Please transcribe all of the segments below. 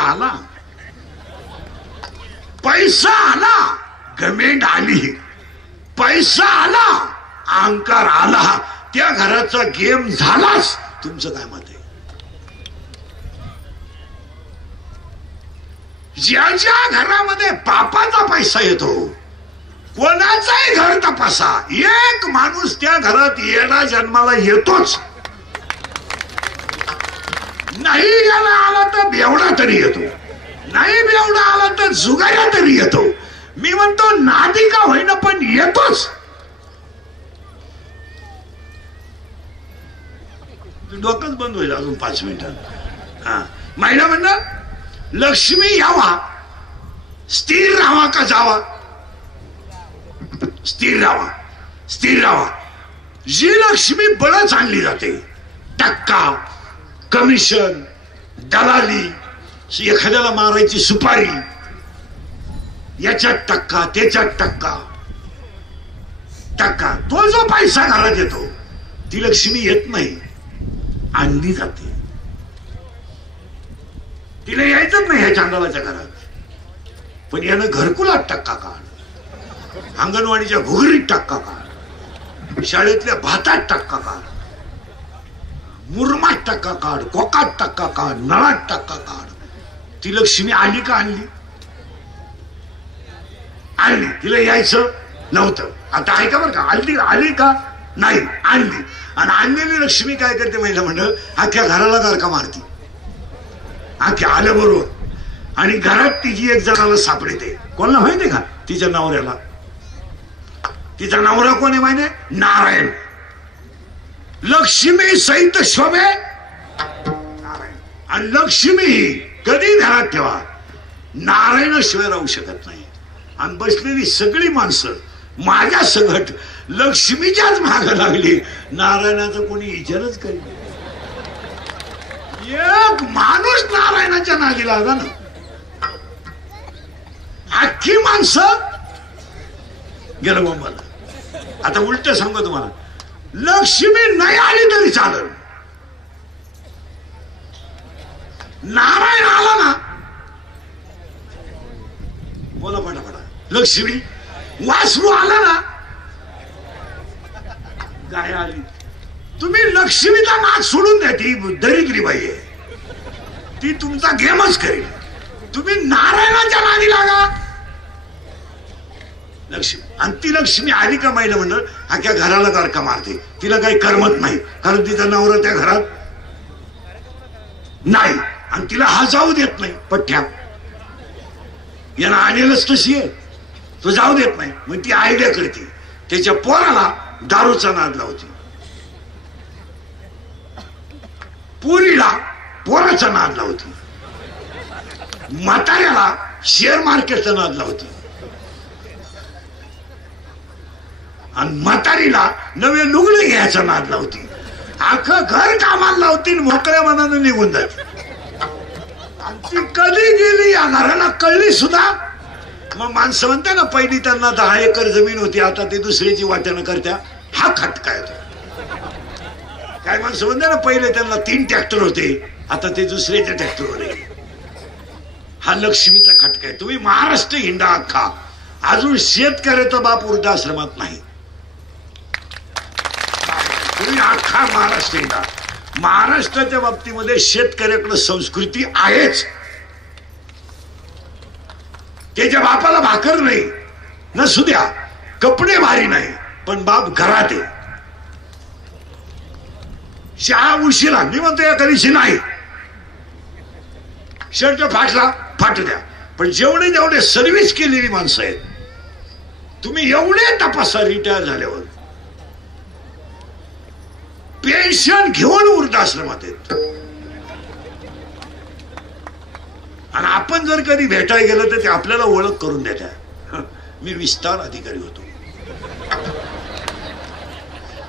पैसा आला, पैसा आला, गमेंड आली, पैसा आला, अहंकार आला, त्या घराचा गेम झालाच. तुमचं काय मत आहे? ज्या ज्या घरामध्ये पापाचा पैसा येतो, कोणाचाही घर तपासा, एक माणूस त्या घरात येणा जन्माला येतोच. नाही याला आला तर बेवडा तरी येतो, नाही बेवडा आला तर जुगाऱ्या तरी येतो. मी म्हणतो नादी का होईना पण येतोच. डोकंच बंद होईल अजून 5 मिनिटात. हा, महिला म्हणणं लक्ष्मी यावा, स्थिर राहावा का जावा? स्थिर राहावा, स्थिर राहावा. जी लक्ष्मी बळच आणली जाते, टक्का, कमिशन, दलाली, एखाद्याला मारायची सुपारी, याच्यात टक्का, त्याच्यात टक्का, टक्का, तो जो पैसा घरात येतो ती लक्ष्मी येत नाही, आणली जाते. तिला यायचंच नाही ह्या चांदलाच्या घरात, पण यानं घरकुलात टक्का काढ, अंगणवाडीच्या घुगरीत टक्का काढ, शाळेतल्या भातात टक्का काढ, मुरमात टक्का काढ, कोकात टक्का काढ, नळात टक्का काढ. ती लक्ष्मी आली का आणली? आणली. तिला यायचं नव्हतं. आता ऐका बरं का, आली आली का नाही, आणली. आणि आणलेली लक्ष्मी काय करते महिला म्हणलं, अख्ख्या घराला गारका मारती, अख्ख्या आल्या बरोबर. आणि घरात तिची एक जणाला सापडते. कोणाला माहितीये का? तिच्या नवऱ्याला. तिचा नवरा कोण आहे माहितीये? नारायण. लक्ष्मी सहित शोभे नारायण. आणि लक्ष्मी ही कधी घरात ठेवा, नारायणाशिवाय राहू शकत नाही. आणि बसलेली सगळी माणसं माझ्या सगट लक्ष्मीच्याच माग लागली, नारायणाचा कोणी विचारच करेल. एक माणूस नारायणाच्या नादी लागा ना, अख्खी माणसं गेलं बोंबाला. आता उलट सांगतो तुम्हाला, लक्ष्मी नाही आली तरी चालेल, नारायण आला ना, बोला पटापटा. लक्ष्मी वासरू आला ना, गाय आली. तुम्ही लक्ष्मीचा नाच सोडून द्या, ती दरिद्री बाई आहे, ती तुमचा गेमच करेल. तुम्ही नारायणाच्या नादी लागा. लक्ष्मी, आणि ती लक्ष्मी आली का महिला म्हणलं अख्ख्या घराला गारका मारते. तिला काही करमत नाही, कारण तिचा नवरा त्या घरात नाही, आणि तिला हा जाऊ देत नाही. पठ्ठ्या यांना आणेलच तशी आहे, तो जाऊ देत नाही. मग ती आयडिया करते, त्याच्या पोराला दारूचा नाद लावते, पुरीला पोराचा नाद लावते, म्हाताऱ्याला शेअर मार्केटचा नाद लावते, आणि म्हातारीला नवे लुगडे घ्यायचा नाद लावती. अख्खं घर कामाला लावती, मोकळ्या मनानं निघून जाते. आणि ती कधी गेली या घराला कळली सुद्धा. मग माणसं म्हणते ना, पहिली त्यांना 10 एकर जमीन होती, आता ते दुसऱ्याची वाटणं करत्या. हा खटका येतो. काय माणसं म्हणते ना, पहिले त्यांना 3 ट्रॅक्टर होते, आता ते दुसऱ्याचे ट्रॅक्टरवर आहे. हा लक्ष्मीचा खटका आहे. तुम्ही महाराष्ट्र हिंडा अख्खा, अजून शेतकऱ्याचा बाप वृद्धाश्रमात नाही. तुम्ही अख्खा महाराष्ट्र हिंडा, महाराष्ट्राच्या बाबतीमध्ये शेतकऱ्याकडे संस्कृती आहेच. त्याच्या बापाला भाकर नाही, नसू द्या, कपडे भारी नाही, पण बाप घरात आहे. शाळा उशिरा, मी म्हणतो या कधीशी नाही, शर्ट फाटला फाटू द्या, पण जेवढे जेवढे सर्व्हिस केलेली माणसं आहेत, तुम्ही एवढे तपासा रिटायर झाल्यावर पेन्शन घेऊन वृद्धाश्रमात आहेत. आणि आपण जर कधी भेटायला गेलं तर ते आपल्याला ओळख करून देतात, मी विस्तार अधिकारी होतो.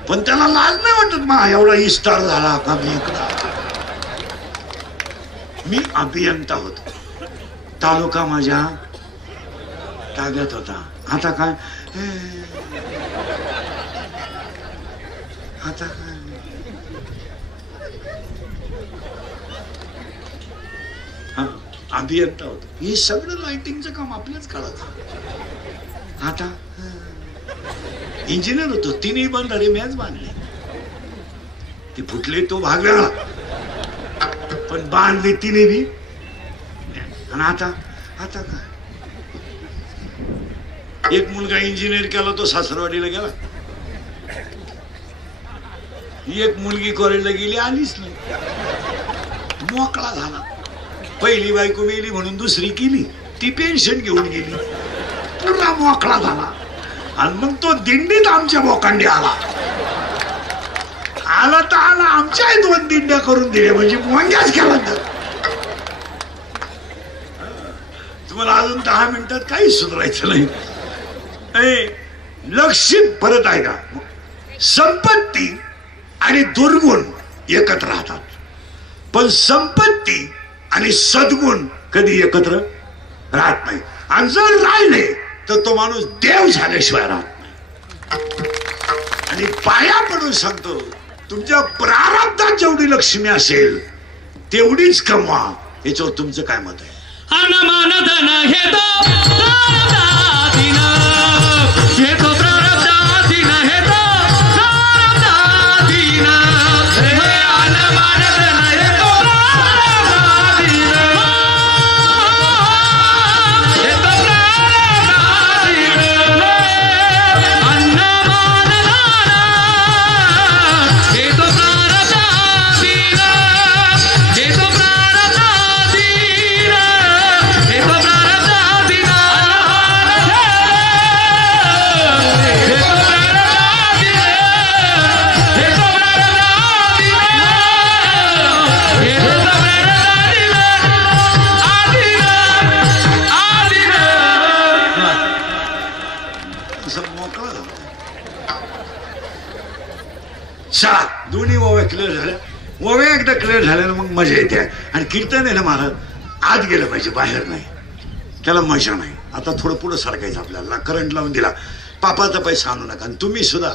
पण त्याला लाज नाही वाटत, मा एवढा विस्तार झाला का मी अभियंता होतो, तालुका माझ्या ताब्यात होता. आता काय, आता काय, अभियंता होतो. हे सगळं लाइटिंगचं काम आपल्याच काळात. आता इंजिनियर होतो. तिन्ही बंधारे मॅच बांधले. ती फुटले तो भाग वेगळा, पण बांधले तिने बी. आणि आता आता काय, एक मुलगा इंजिनियर केला तो सासरवाडीला गेला. एक मुलगी कॉलेजला गेली, आलीच नाही, मोकळा झाला. पहिली बायको मेली म्हणून दुसरी केली, ती पेन्शन घेऊन गेली, पुन्हा मोकळा झाला. आणि मग तो दिंडीत आमच्या बोकांडी आला तर आला, आमच्याही 2 दिंड्या करून दिल्या, म्हणजे मोंग्याच केला. तुम्हाला अजून 10 मिनिटात काही सुधारायचं नाही. लक्षित परत आहे का, संपत्ती आणि दुर्गुण एकत्र राहतात, पण संपत्ती आणि सद्गुण कधी एकत्र राहत नाही. आणि जर राहिले तर तो माणूस देव झाल्याशिवाय राहत नाही. आणि पाया पडून सांगतो, तुमच्या प्रारब्धात जेवढी लक्ष्मी असेल तेवढीच कमवा. याच्यावर तुमचं काय मत आहे? दोन्ही ओव्या क्लिअर झाल्या. ओव्या एकदा क्लिअर झाल्यानं मग मजा येते. आणि कीर्तन आहे ना महाराज, आत गेलं पाहिजे, बाहेर नाही, त्याला मजा नाही. आता थोडं पुढं सारखायचं आपल्याला. करंट लावून दिला, पापाचा पैसा आणू नका. आणि तुम्ही सुद्धा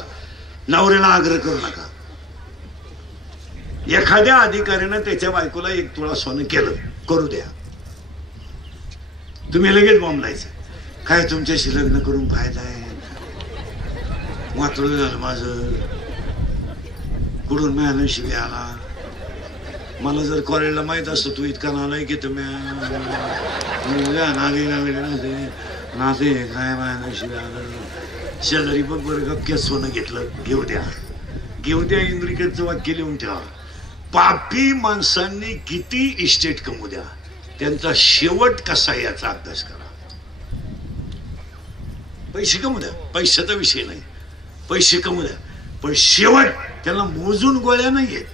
नवऱ्याला आग्रह करू नका. एखाद्या अधिकाऱ्यानं त्याच्या बायकोला 1 तोळा सोनं केलं, करू द्या. तुम्ही लगेच बोंबलायचं, काय तुमच्याशी लग्न करून फायदा आहे, वाटलं झालं माझं, कुठून मिळालं शिवी आला. मला जर कॉलेजला माहित असतं तू इतका नालाय की तुम्ही नाते काय माया शिवी आलं. शेजारी बघ बरं गपक्यात सोनं घेतलं, घेऊ द्या, घेऊ द्या. इंद्रिकेचं वाक्य लिहून ठेवा. पापी माणसांनी किती इस्टेट कमवू द्या, त्यांचा शेवट कसा याचा अभ्यास करा. पैसे कमवू द्या, पैशाचा विषय नाही, पैसे कमवू द्या, पण शेवट त्याला मोजून गोळ्या नाहीयेत,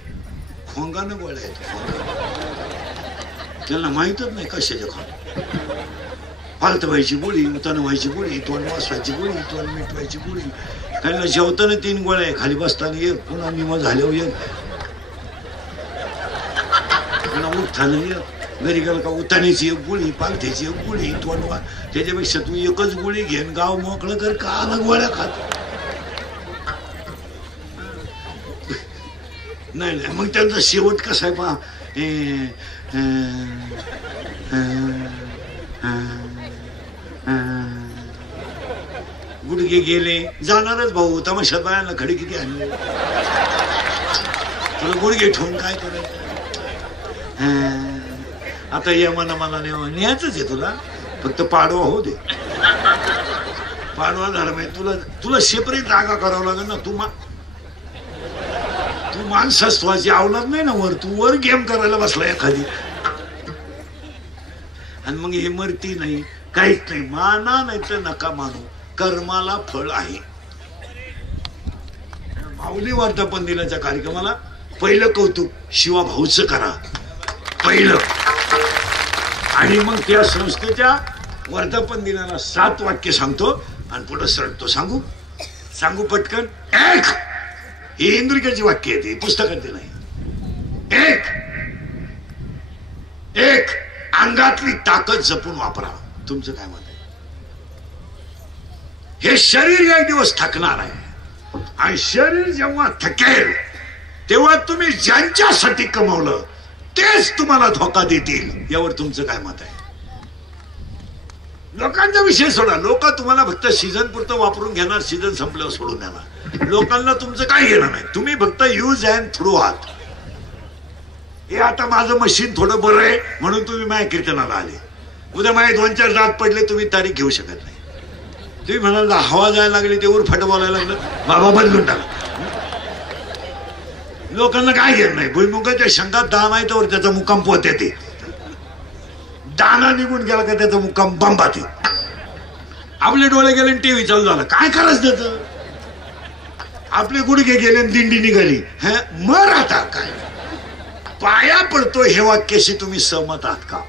खोंगानं गोळ्या आहेत. त्यांना माहितच नाही कशाच्या खोंग. पालत व्हायची गोळी, उतानं व्हायची गोळी, तोंड वाचवायची गोळी, तोंड मिटवायची गोळी. त्यांना जेवताना 3 गोळ्या, खाली बसताना 1, पुन्हा निम झाल्यावर 1, पुन्हा उठताना 1, घरी गेलं का उताण्याची 1 गोळी, पालथ्याची 1 गोळी, तोंड. त्याच्यापेक्षा तू 1च गोळी घेन, गाव मोकळं कर, का आलं गोळ्या खात. नाही नाही, मग त्यांचा शेवट कसा आहे पहा. गुडघे गेले, जाणारच भाऊ. तमाशात बायांना खडी किती आणले, तुला गुडघे ठेवून काय करायचं. आता या मला न्यायचंच आहे तुला, फक्त पाडवा होऊ दे. पाडवा झाला माहिती तुला सेपरेट जागा करावं लागेल ना. तू माणसाची आवलाद नाही ना वर, तू वर गेम करायला बसला एखादी. आणि मग हे मरती नाही, काहीच नाही. माना नाही तर नका मानू, कर्माला फळ आहे. माऊली वर्धापन दिनाच्या कार्यक्रमाला पहिलं कौतुक शिवा भाऊचं करा पहिलं. आणि मग त्या संस्थेच्या वर्धापन दिनाला 7 वाक्य सांगतो आणि पुढे सरकतो. सांगू पटकन. 1, ही इंद्रिकाची वाक्य आहे, ती पुस्तकातली नाही. 1 अंगातली ताकद जपून वापरा. तुमचं काय मत आहे? हे शरीर एक दिवस थकणार आहे, आणि शरीर जेव्हा थकेल तेव्हा तुम्ही ज्यांच्यासाठी कमवलं तेच तुम्हाला धोका देतील. यावर तुमचं काय मत आहे? लोकांचा विषय सोडा. लोक तुम्हाला फक्त सीझन पुरतं वापरून घेणार, सीझन संपल्यावर सोडून देणार. लोकांना तुमचं काय घेणं नाही. तुम्ही फक्त यूज अँड थ्रू आहात. हे आता माझं मशीन थोडं बरं आहे म्हणून तुम्ही माझ्या कीर्तनाला आले. उद्या माझे 2-4 दात पडले, तुम्ही तारीख घेऊ शकत नाही. तुम्ही म्हणाल हवा जायला लागली, ते उरफाट बोलायला लागलं, बाबा बदलून टाका. लोकांना काय घेत नाही. भुईमुगाच्या शंकात दाना आहे तर त्याचा मुक्काम पोहते. ते दाना निघून गेला का त्याचा मुक्काम बंबाते. आपले डोळे गेले आणि टीव्ही चालू झाला, काय करायचं त्याचं. आपले गुडघे गेले आणि दिंडी निघाली. मर आता काय पाया पडतो हे वाक्याशी तुम्ही सहमत आहात का?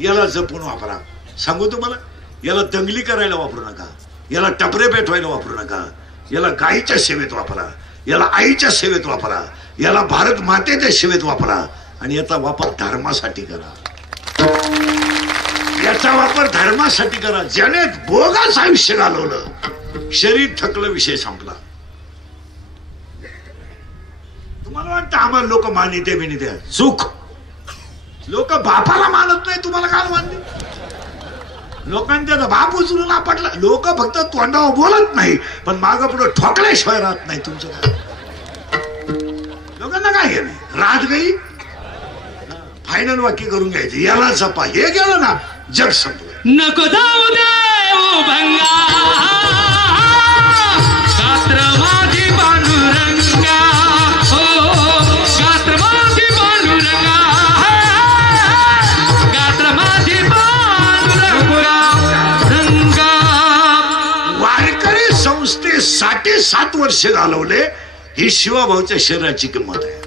याला जपून वापरा. सांगू तुम्हाला, याला दंगली करायला वापरू नका, याला टपरे पेटवायला वापरू नका, याला गायीच्या सेवेत वापरा, याला आईच्या सेवेत वापरा, याला भारत मातेच्या सेवेत वापरा. आणि याचा वापर धर्मासाठी करा. याचा वापर धर्मासाठी करा. ज्याने बोगस आयुष्य घालवलं, शरीर थकलं, विषय संपला. तुम्हाला वाटतं आम्हाला लोक मानिते बिनिते, चूक. लोक बापाला मानत नाही, तुम्हाला काय मानते. लोकांचा बाप उचलून आपटला. लोक फक्त तोंडावर बोलत नाही, पण मागं पुढे ठोकल्याशिवाय राहत नाही. तुमचं काय लोकांना काय घेणे. रात गई फायनल वाक्य करून घ्यायचं, याला जपा. हे गेलं ना, जग संपलं. नको जाऊ दे ओ भंगा, गात्र माझी पांडुरंगा, हो गात्र माझी पांडुरंगा, गात्र माझी पांडुरंगा. वारकरी संस्थेसाठी 7 वर्ष घालवले. ही शिवाभाऊच्या शरीराची किंमत आहे.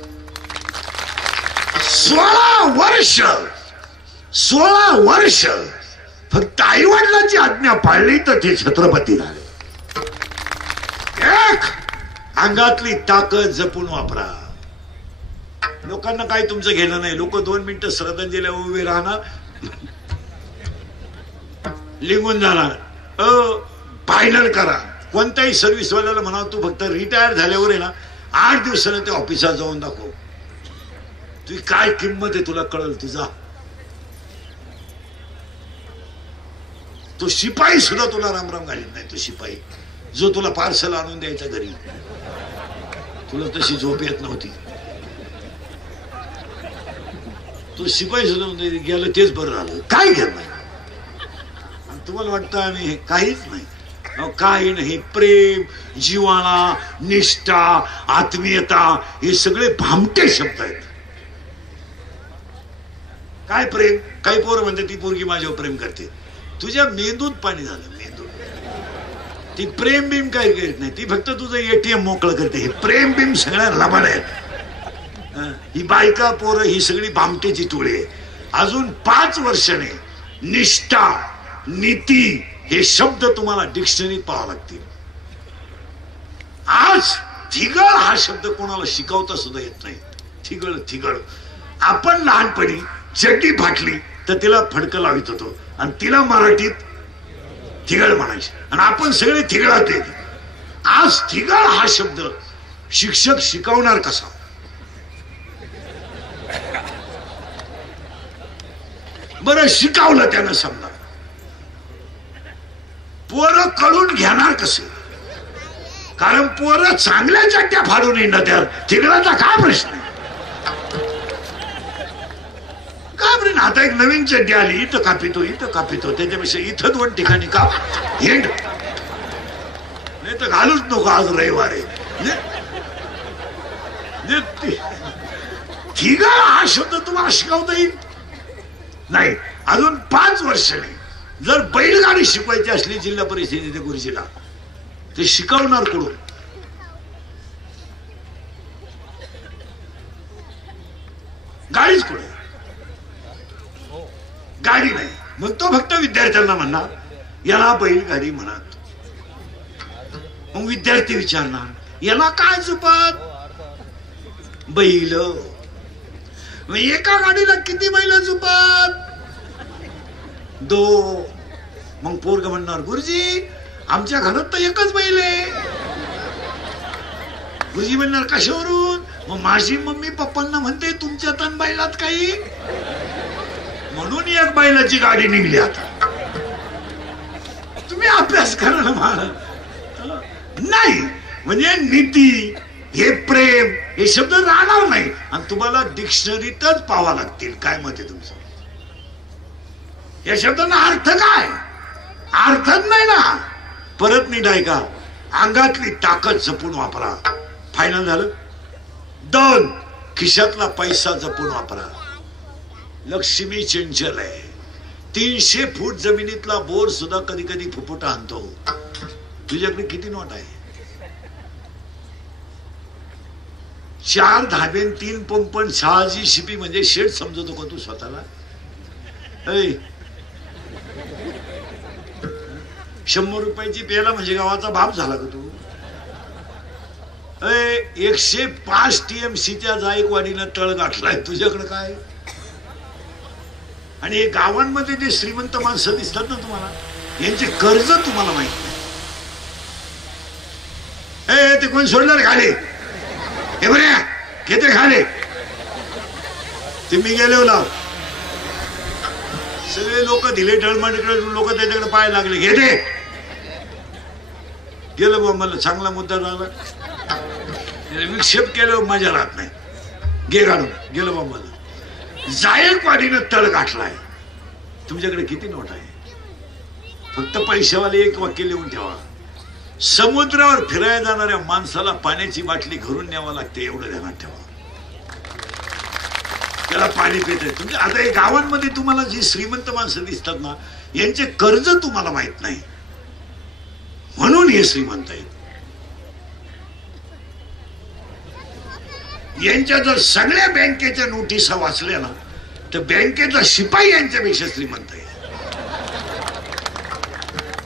16 वर्ष फक्त आई वडिलांची आज्ञा पाळली तर ते छत्रपती झाले. एक अंगातली ताकद जपून वापरा. लोकांना काही तुमचं घेणं नाही. लोक 2 मिनिटं श्रद्धांजलीला उभे राहणार, लिहून जाणार. फायनल करा. कोणत्याही सर्व्हिसवाल्याला म्हणा, तू फक्त रिटायर झाल्यावर आहे ना 8 दिवसाने ते ऑफिसात जाऊन दाखव. तुझी काय किंमत आहे तुला कळल. तुझा तो शिपाई सुद्धा तुला रामराम घालीत नाही. तो शिपाई जो तुला पार्सल आणून द्यायचा घरी, तुला तशी झोप येत नव्हती. तो शिपाई सुद्धा गेलं तेच बरं झालं. काय घेत नाही. तुम्हाला वाटतं आम्ही हे काहीच नाही. काही नाही. प्रेम, जिव्हाळा, निष्ठा, आत्मीयता हे सगळे भामटे शब्द आहेत. काय प्रेम. काही पोरं म्हणते ती पोरगी माझ्यावर प्रेम करते. तुझ्या मेंदूत पाणी झालं. मेंदूत ती प्रेम बिम काही करीत नाही. ती फक्त तुझं ATM मोकळं करते. हे प्रेम बिम सगळ्या लबाड आहेत. ही बायका पोरं ही सगळी भामटेची टोळी आहे. अजून 5 वर्षाने निष्ठा, नीती हे शब्द तुम्हाला डिक्शनरीत पाहावं लागतील. आज थिगळ हा शब्द कोणाला शिकवता सुद्धा येत नाही. थिगळ. आपण लहानपणी चड्डी फाटली तर तिला फडकं लावित होतो आणि तिला मराठीत थिगळ म्हणायचे. आणि आपण सगळे थिगळात येते. आज थिगळ हा शब्द शिक्षक शिकवणार कसा. बरं शिकवलं त्यानं समजा, पोरं कळून घेणार कसे. कारण पोरं चांगल्या चट्ट्या फाडून येणार. त्या थिगळाचा काय प्रश्न. काय बरं. आता एक नवीन चड्डी आली, इथं कापितो त्याच्यापेक्षा इथं 2 ठिकाणी काप हेंड. नाही तर घालूच नको. आज रविवार आहे. थिगळ हा शब्द तुम्हाला शिकवता येईल नाही. अजून 5 वर्षांनी जर बैलगाडी शिकवायची असली जिल्हा परिषदेच्या गुरुजीला, ते शिकवणार कुठून. गाडीच कुठे. गाडी नाही. मग तो फक्त विद्यार्थ्यांना म्हणणार याला बैलगाडी म्हणत. मग विद्यार्थी विचारणार याला काय चुपत. बैल. एका गाडीला किती बैल चुपत. 2. मग पोरग म्हणणार गुरुजी आमच्या घरात तर एकच बैल आहे. गुरुजी म्हणणार कशावरून. मग माझी मम्मी पप्पांना म्हणते तुमच्या तन बैलात काही, म्हणून एक बैलाची गाडी निघली. आता अभ्यास करा ना महाराज. नाही म्हणजे नीती हे प्रेम हे शब्द राहणार नाही आणि तुम्हाला डिक्शनरीतच पाहावा लागतील. काय मत आहे तुमचं? या शब्दांना अर्थ काय? अर्थच नाही ना. परत नीट ऐका. अंगातली ताकद जपून वापरा. फायनल झालं. 2 खिशातला पैसा जपून वापरा. लक्ष्मी चंचल आहे. 300 फूट जमिनीतला बोर सुद्धा कधी कधी फुफुटा आणतो. तुझ्याकडे किती नोट आहे? 4 धाबे 3 पंप 6 JCB म्हणजे शेड समजतो का तू स्वतःला? 100 रुपयाची प्यायला म्हणजे गावाचा बाप झाला का तू? 105 TMCच्या जायकवाडीनं तळ गाठलाय. तुझ्याकडे काय? आणि हे गावांमध्ये जे श्रीमंत माणसं दिसतात ना तुम्हाला, यांचे कर्ज तुम्हाला माहित नाही. ते कोण सोडणार खाले? हे बऱ्या घेते खाले. तुम्ही गेले होता सगळे लोक दिले ढळमडकडे. लोक त्याच्याकडे पाय लागले. घेते गेलं बा. मला चांगला मुद्दा झाला. विक्षेप केलं माझ्या राहत नाही. घे काढून गेलं बा. मला जायकवाडीनं तळ गाठलाय. तुमच्याकडे किती नोट आहे? फक्त पैशावाले एक वाक्य लिहून ठेवा. समुद्रावर फिरायला जाणाऱ्या माणसाला पाण्याची बाटली घरून न्यावं लागते एवढं ध्यानात ठेवा. त्याला पाणी पिते. म्हणजे आता हे गावांमध्ये तुम्हाला जी श्रीमंत माणसं दिसतात ना, यांचे कर्ज तुम्हाला माहित नाही म्हणून हे श्रीमंत आहेत. यांच्या जर सगळ्या बँकेच्या नोटिसा वाचल्या ना तर बँकेचा शिपाई यांच्यापेक्षा श्रीमंत आहे.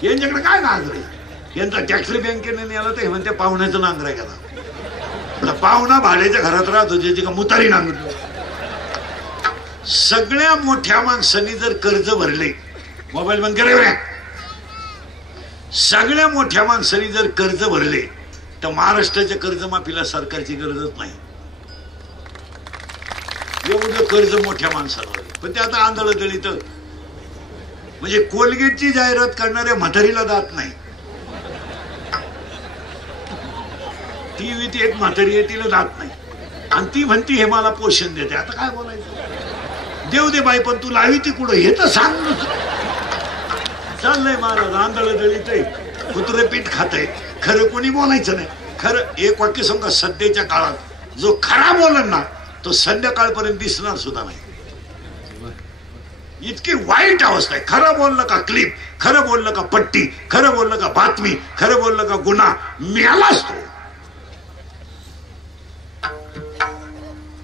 यांच्याकडे काय नांगर आहे? यांचा टॅक्सी बँकेने नेला तर हे म्हणते पाहुण्याचं नांगर आहे का? पाहुणा भाड्याच्या घरात राहत होते का मुतारी नांगर. सगळ्या मोठ्या माणसांनी जर कर्ज भरले, मोबाईल बंद करे. सगळ्या मोठ्या माणसांनी जर कर्ज भरले तर महाराष्ट्राच्या कर्जमाफीला सरकारची गरजच नाही. एवढं कर्ज मोठ्या माणसाला. पण ते आता आंधळ दलित म्हणजे कोलगेटची जाहिरात करणाऱ्या म्हातारीला दात नाही. ती एक म्हातारी आहे, तिला दात नाही आणि ती म्हणती हे मला पोषण देते. आता काय बोलायचं? देव दे बाई, पण तू लावी ती कुठं हे तर सांग. चाललंय महाराज आंधळ दलित आहे, कुत्रे पीठ खात आहे. खरं कोणी बोलायचं नाही. खरं एक वाक्य सांगा. सध्याच्या काळात जो खरा बोलन ना तो संध्याकाळपर्यंत दिसणार सुद्धा नाही. इतकी वाईट अवस्था आहे. खरं बोललं का क्लिप, खरं बोललं का पट्टी, खरं बोललं का बातमी, खरं बोललं का गुन्हा, मिळालाच तो.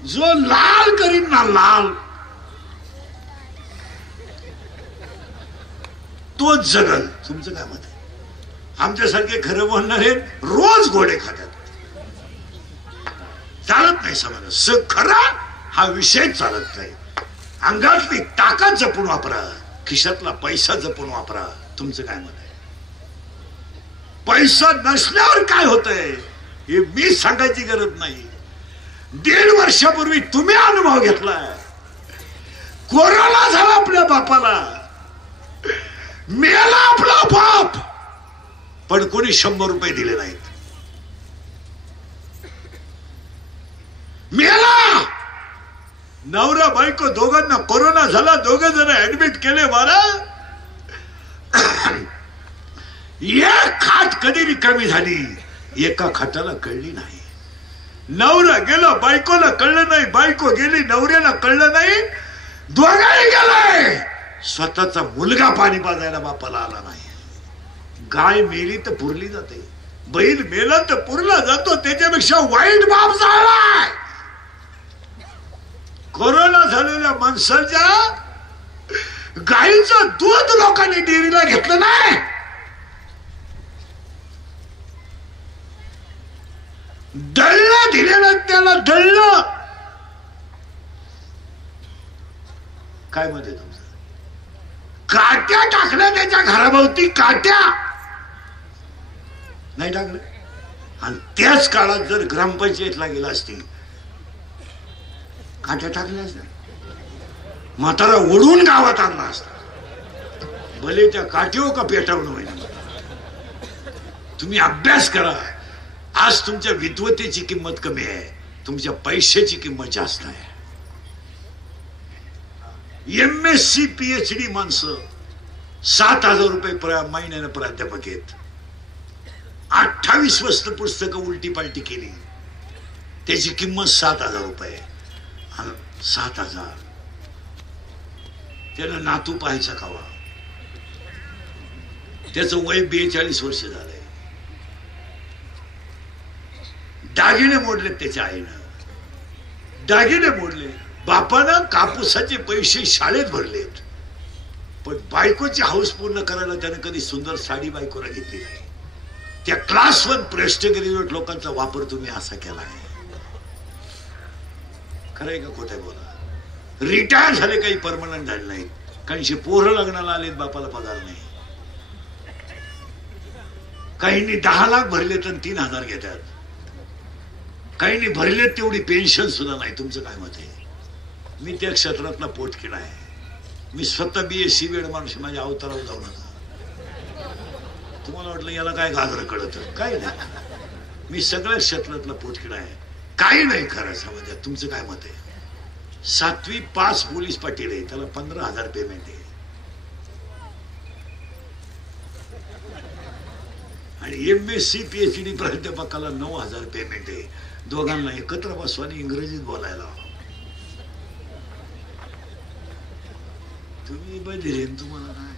जो लाल करीन ना लाल तोच जगल. तुमचं काय मत आहे? आमच्यासारखे खरं बोलणारे रोज गोडे खातात. चालत नाही समाज. खरा हा विषय चालत नाही. अंगातली ताकद जपून वापरा. खिशातला पैसा जपून वापरा. तुमचं काय मत आहे? पैसा नसल्यावर काय होतंय हे मी सांगायची गरज नाही. 1.5 वर्षापूर्वी तुम्ही अनुभव घेतलाय. कोरोना झाला आपल्या बापाला, मेला आपला बाप, पण कोणी 100 रुपये दिले नाहीत. मेला नवरा बायको दोघांना कोरोना झाला. 2 जण ऍडमिट केले. मला एक खाट कधी रिकामी झाली एका खाटाला कळली नाही. नवरा गेला बायकोला कळलं नाही, बायको गेली नवऱ्याला कळलं नाही. दोघांनी गेलाय. स्वतःचा मुलगा पाणी पाजायला बापाला आला नाही. गाय मेली तर पुरली जाते, बैल मेला तर पुरला जातो. त्याच्यापेक्षा वाईट बाप झालाय. कोरोना झालेल्या माणसाच्या गाईचं दूध लोकांनी डेअरीला घेतलं नाही. दळलं दिलेलं त्याला दळलं. काय मत आहे तुमचं? काट्या टाकल्या त्याच्या घराभोवती. काट्या नाही टाकलं. आणि त्याच काळात जर ग्रामपंचायतला गेला असतील काट्या टाकल्या असत्या, म्हातारा ओढून गावात आणला असता. भले त्या काठीव का पेटावून होईल. तुम्ही अभ्यास करा. आज तुमच्या विद्वतेची किंमत कमी आहे, तुमच्या पैशाची किंमत जास्त आहे. MSc PhD माणसं 7,000 रुपये महिन्याने प्राध्यापक आहेत. 28 वस्त पुस्तकं उलटी पालटी केली, त्याची किंमत 7,000 रुपये. 7,000. त्याला नातू पाहायचा कावा. त्याचं वय 42 वर्ष झालंय. दागिने मोडले त्याच्या आईनं, दागिने मोडले. बापानं कापूसाचे पैसे शाळेत भरलेत, पण बायकोची हौस पूर्ण करायला त्याने कधी सुंदर साडी बायकोला घेतली नाही. त्या क्लास 1 प्रेस्ट ग्रॅज्युएट लोकांचा वापर तुम्ही असा केला आहे. खरंय का खोटं बोला? रिटायर झाले, काही परमनंट झाले नाहीत. काहींशी पोरं लग्नाला आलेत, बापाला पगार नाही. काहींनी 10 लाख भरले तर 3,000 घेतात. काहींनी भरलेत तेवढी पेन्शन सुद्धा नाही. तुमचं काय मत आहे? मी त्या क्षेत्रातला पोटकिडा आहे. मी स्वतः BSc वेळ माणूस, माझ्या अवतारावर जाऊ नका. तुम्हाला वाटलं याला काय गाजर कळत? काय नाही. मी सगळ्या क्षेत्रातला पोटकिडा आहे. काही नाही खरं समाजात. तुमचं काय मत आहे? 7वी पास पोलीस पाटील आहे, त्याला 15,000 पेमेंट आहे. आणि MSc PhD प्राध्यापकाला 9,000 पेमेंट आहे. दोघांना एकत्र बसवा आणि इंग्रजीत बोलायला. तुम्ही बधिरे, तुम्हाला नाही,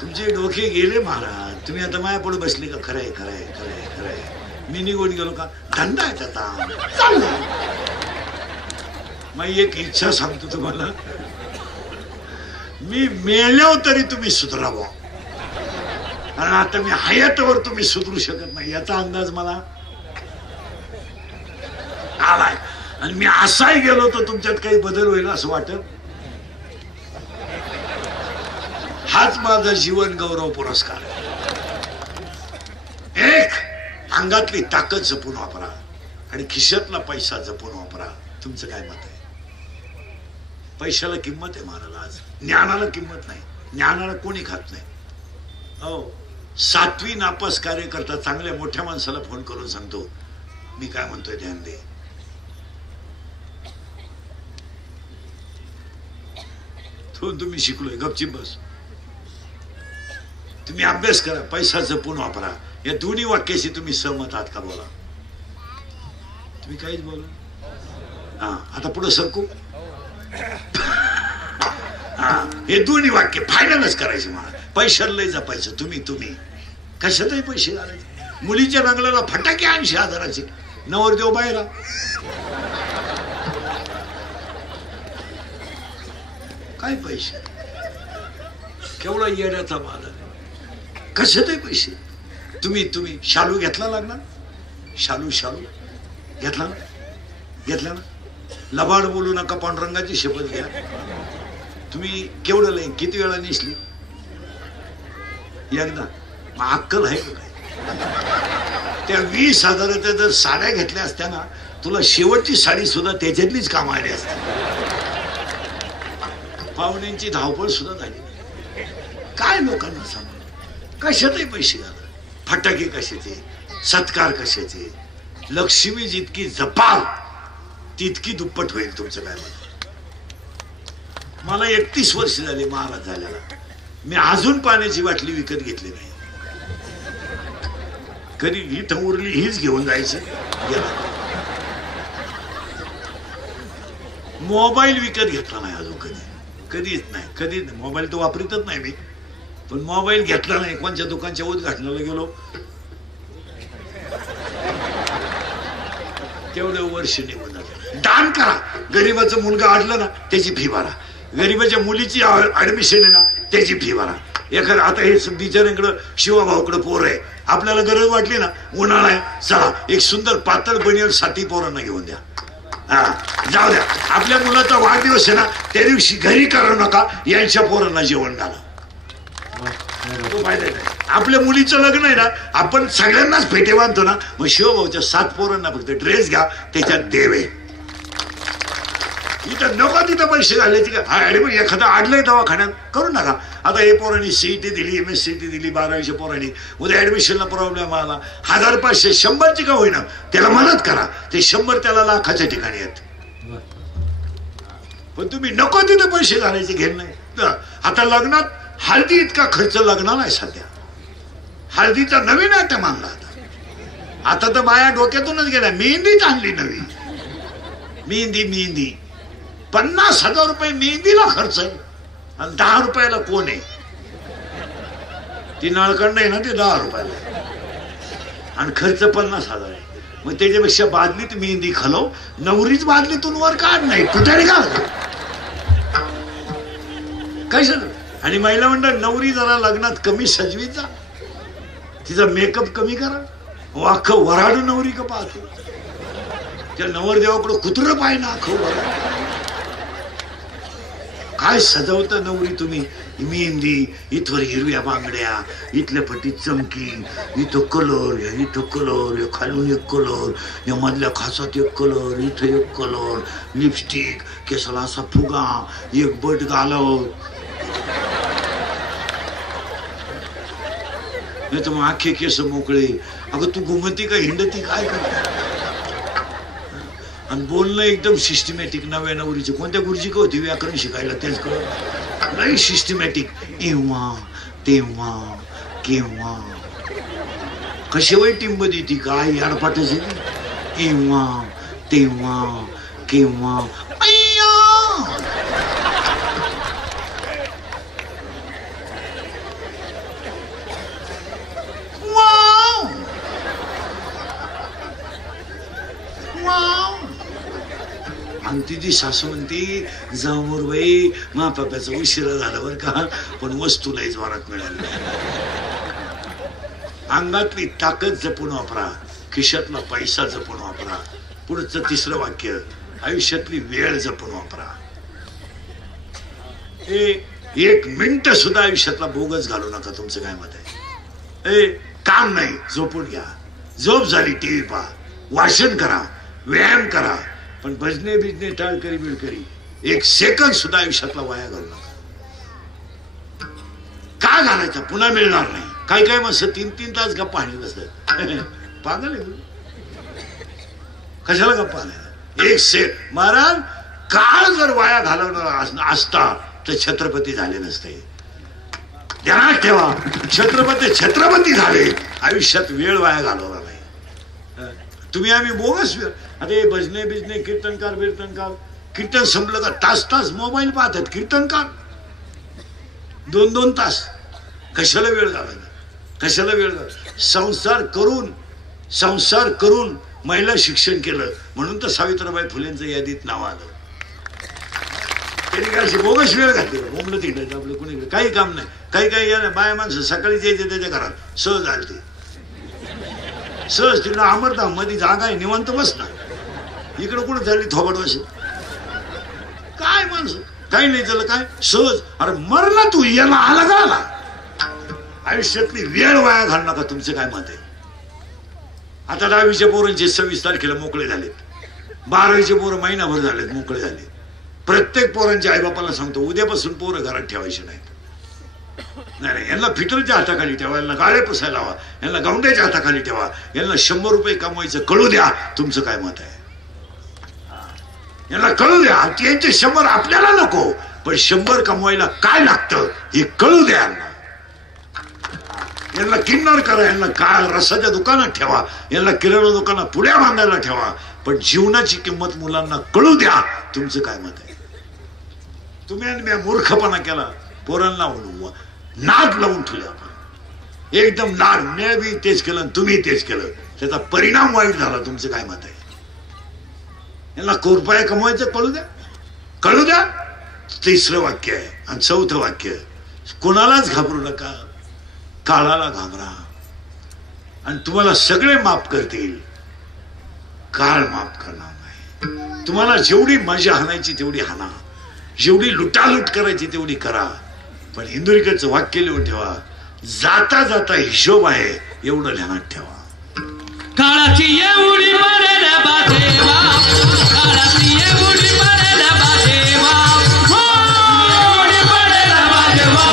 तुमचे डोके गेले महाराज. तुम्ही आता माझ्या पुढे बसले का? खरंय खरंय खरंय खरंय. मी निघून गेलो का? धंदा आहे त्याचा. मग एक इच्छा सांगतो तुम्हाला, मी मेल्यावर तरी तुम्ही सुधरावं. कारण आता मी हयातवर तुम्ही सुधरू शकत नाही याचा अंदाज मला आलाय. आणि मी असाही गेलो तर तुमच्यात काही बदल होईल असं वाटत. हाच माझा जीवन गौरव पुरस्कार. एक, अंगातली ताकद जपून वापरा आणि खिशातला पैसा जपून वापरा. तुमचं काय मत आहे? पैशाला किंमत आहे महाराज आज, ज्ञानाला किंमत नाही. ज्ञानाला कोणी खात नाही. हो, 7वी नापास कार्यकर्ता चांगल्या मोठ्या माणसाला फोन करून सांगतो, मी काय म्हणतोय ध्यान दे. तुम्ही शिकलोय, गपचिप बस. तुम्ही अभ्यास करा, पैसा जपून वापरा. या दोन्ही वाक्याशी तुम्ही सहमत आहात का? बोला. तुम्ही काहीच बोला. आता पुढे सरकू. हे दोन्ही वाक्य फायनलच करायचे मला. पैशाला लय जपायचं. तुम्ही कशातही पैसे घालायचे. मुलीच्या लग्नाला फटाके 80,000चे, नवरदेव बाहेर. काय पैसे? केवढा येण्याचा माल. कशातही पैसे. तुम्ही शालू घेतला लागला. शालू घेतला ना. लबाड बोलू नका, पांडुरंगाची शपथ घ्या. तुम्ही केवढं लय, किती वेळा नेसली? एकदा. मग अक्कल आहे का काय? त्या 20,000च्या जर साड्या घेतल्या असत्या ना, तुला शेवटची साडी सुद्धा त्याच्यातलीच काम आली असते. पाहुण्यांची धावपळ सुद्धा झाली. काय लोकांना सांगा, कशातही पैसे घाला. फटाके कशाचे, सत्कार कशाचे. लक्ष्मी जितकी जपाल तितकी दुप्पट होईल. तुमचं काय म्हणणं? मला 31 वर्ष झाली महाराज झाल्याला. मी अजून पाण्याची बाटली विकत घेतली नाही. कधी इथं उरली हीच घेऊन जायचं. मोबाईल विकत घेतला नाही अजून कधीच नाही. कधी मोबाईल तर वापरतच नाही मी, पण मोबाईल घेतला नाही. कोणत्या दुकानच्या उद्घाटनाला गेलो तेवढे वर्ष निघून जाते. दान करा. गरीबाचा मुलगा अडला ना, त्याची फी भरा. गरीबाच्या मुलीची ऍडमिशन आहे ना, त्याची फी भरा. एखादं आता हे बिचाऱ्यांकडं शिवाभाऊकडं पोर आहे, आपल्याला गरज वाटली ना, उन्हाळा आहे, चला एक सुंदर पातळ बनियल 7 पोरांना घेऊन द्या. जाऊ द्या. आपल्या मुलाचा वाढदिवस आहे ना, त्या दिवशी घरी करू नका, यांच्या पोरांना जेवण घाला. आपल्या मुलीचं लग्न आहे ना, आपण सगळ्यांनाच फेटे बांधतो ना, मग शिवभाऊच्या 7 पोरांना फक्त ड्रेस घ्या, त्याच्यात देवे. इथं नको तिथं पैसे घालायचे का? एखादा आडलंय दवाखान्यात करू नका. आता हे पोरांनी सीईटी दिली, MSCT दिली, 12वीच्या पोरांनी, उद्या ऍडमिशनला प्रॉब्लेम आला, 1500 100ची का होईना त्याला मदत करा, ते 100 त्याला लाखाच्या ठिकाणी येत. पण तुम्ही नको तिथे पैसे घालायचे घेत नाही. आता लग्नात हळदी इतका खर्च लग्नाला आहे सध्या. हळदीचा नवीन आयटम आणला आता तर बाया डोक्यातूनच गेल्या. मेहंदीच आणली नवी, मेहंदी 50,000 रुपये मेहंदीला खर्च आहे आणि 10 रुपयाला कोण आहे? ती नळकंड आहे ना, ते 10 रुपयाला आणि खर्च 50,000 आहे. मग त्याच्यापेक्षा बादलीत मेहंदी खलव, नवरीच बादलीतून वर काढ नाही कुठे का कशाला. आणि महिला मंडळ नवरी जरा लग्नात कमी सजवीत जा, तिचा मेकअप कमी करा. वाख वराड नवरी का पाहतो त्या नवरदेवाकडं कुत्रं पाय ना अख्खं काय सजवता नवरी तुम्ही. मेहंदी, इथवर हिरव्या बांगड्या, इथल्या पट्टीत चमकी, इथं कलर, इथं कलर, खालून एक कलर, या मधल्या खासात एक कलर, इथं एक कलर, लिपस्टिक, केसाला असा फुगा, एक बट घालव, नाही तर मग आखे केस मोकळे. अगं तू घुमती का हिंडती काय करते. आणि बोलणं एकदम सिस्टमॅटिक. नव्या नवरीचे कोणत्या गुरुजी का होती व्याकरण शिकायला तेच कळत नाही. सिस्टमॅटिक, एव्हा तेव्हा केव्हा, कशी वय टिंब देती काय याडपाटाची. एव्हा तेव्हा केव्हा, आणि तिची सासू म्हणती जामोर बाई मा पाप्याचा उशिरा झाला बर का, पण वस्तू लई जोरात मिळाली. अंगातली ताकद जपून वापरा, खिशातला पैसा जपून वापरा. पुढचं 3रं वाक्य, आयुष्यातली वेळ जपून वापरा. 1 मिनिट सुद्धा आयुष्यातला बोगस घालू नका. तुमचं काय मत आहे? काम नाही, झोपून घ्या. झोप झाली टीव्ही पहा, वाचन करा, व्यायाम करा, पण भजने बिजने टाळकरी बिळकरी 1 सेकंद सुद्धा आयुष्यातला वाया घालू नका. का घालायचा? पुन्हा मिळणार नाही. काय काय मस्त 3-3 तास गप्पा हाणी बसतात. पागल आहे कशाला गप्पा हाणायला? महाराज काळ जर वाया घालवणार असता तर छत्रपती झाले नसते. ध्यानात ठेवा, छत्रपती झाले, आयुष्यात वेळ वाया घालवला नाही. तुम्ही आम्ही बोगस वेळ. आता भजने बिजने कीर्तनकार कीर्तन संपलं का तास मोबाईल पाहतात. कीर्तनकार 2-2 तास. कशाला वेळ घालायला? कशाला वेळ घाला? संसार करून महिला शिक्षण केलं म्हणून तर सावित्रीबाई फुलेंचं यादीत नाव आलं. त्यांनी काय अशी बोगस वेळ घातली. बोंबलं तिकडायचं आपलं कुणी काही काम नाही. काही या बाया माणसं सकाळी यायचे त्याच्या घरात सहज आलते. सहज तिकडं अमरता मध्ये जागा आहे, निवांत बस ना. इकडं कुठं झाली थोबड बस काय माणसं काही नाही झालं काय सहज. अरे मरला तू याला आला का आला. आयुष्यातली वेळ वाया घालू नका. तुमचं काय मत आहे? आता 10वीच्या पोरांचे 26 तारखेला मोकळे झालेत. 12वीचे पोरं महिनाभर झालेत मोकळे झाले. प्रत्येक पोरांच्या आईबापाला सांगतो उद्यापासून पोरं घरात ठेवायचे नाहीत. नाही, यांना फिटरच्या हाताखाली ठेवा, यांना गाळे पुसायला हवा, यांना गौंड्याच्या हाताखाली ठेवा, यांना 100 रुपये कमवायचं कळू द्या. तुमचं काय मत आहे? यांना कळू द्या. त्यांचे 100 आपल्याला नको, पण 100 कमवायला काय लागतं हे कळू द्या. यांना किन्नर करा, यांना काय रसाच्या दुकानात ठेवा, यांना किराणा दुकानात पुड्या बांधायला ठेवा, पण जीवनाची किंमत मुलांना कळू द्या. तुमचं काय मत आहे? तुम्ही मूर्खपणा केला, पोरांना नाद लावून ठेवले. आपण एकदम नाद, मी बी तेच केलं तुम्ही तेच केलं, त्याचा परिणाम वाईट झाला. तुमचं काय मत आहे? यांना ₹1 कमवायचं कळू द्या. 3रं वाक्य आहे. आणि 4थं वाक्य, कोणालाच घाबरू नका, काळाला घाबरा आणि तुम्हाला सगळे माफ करतील, काळ माफ करणार नाही. तुम्हाला जेवढी मजा हाणायची तेवढी हाना, जेवढी लुटालूट करायची तेवढी करा, पण इंदुरीकरचं वाक्य लिहून ठेवा, जाता जाता हिशोब आहे एवढं ध्यानात ठेवा. काळाची एवढी मर्यादा देवा, काळाची एवढी मर्यादा देवा, एवढी मर्यादा देवा.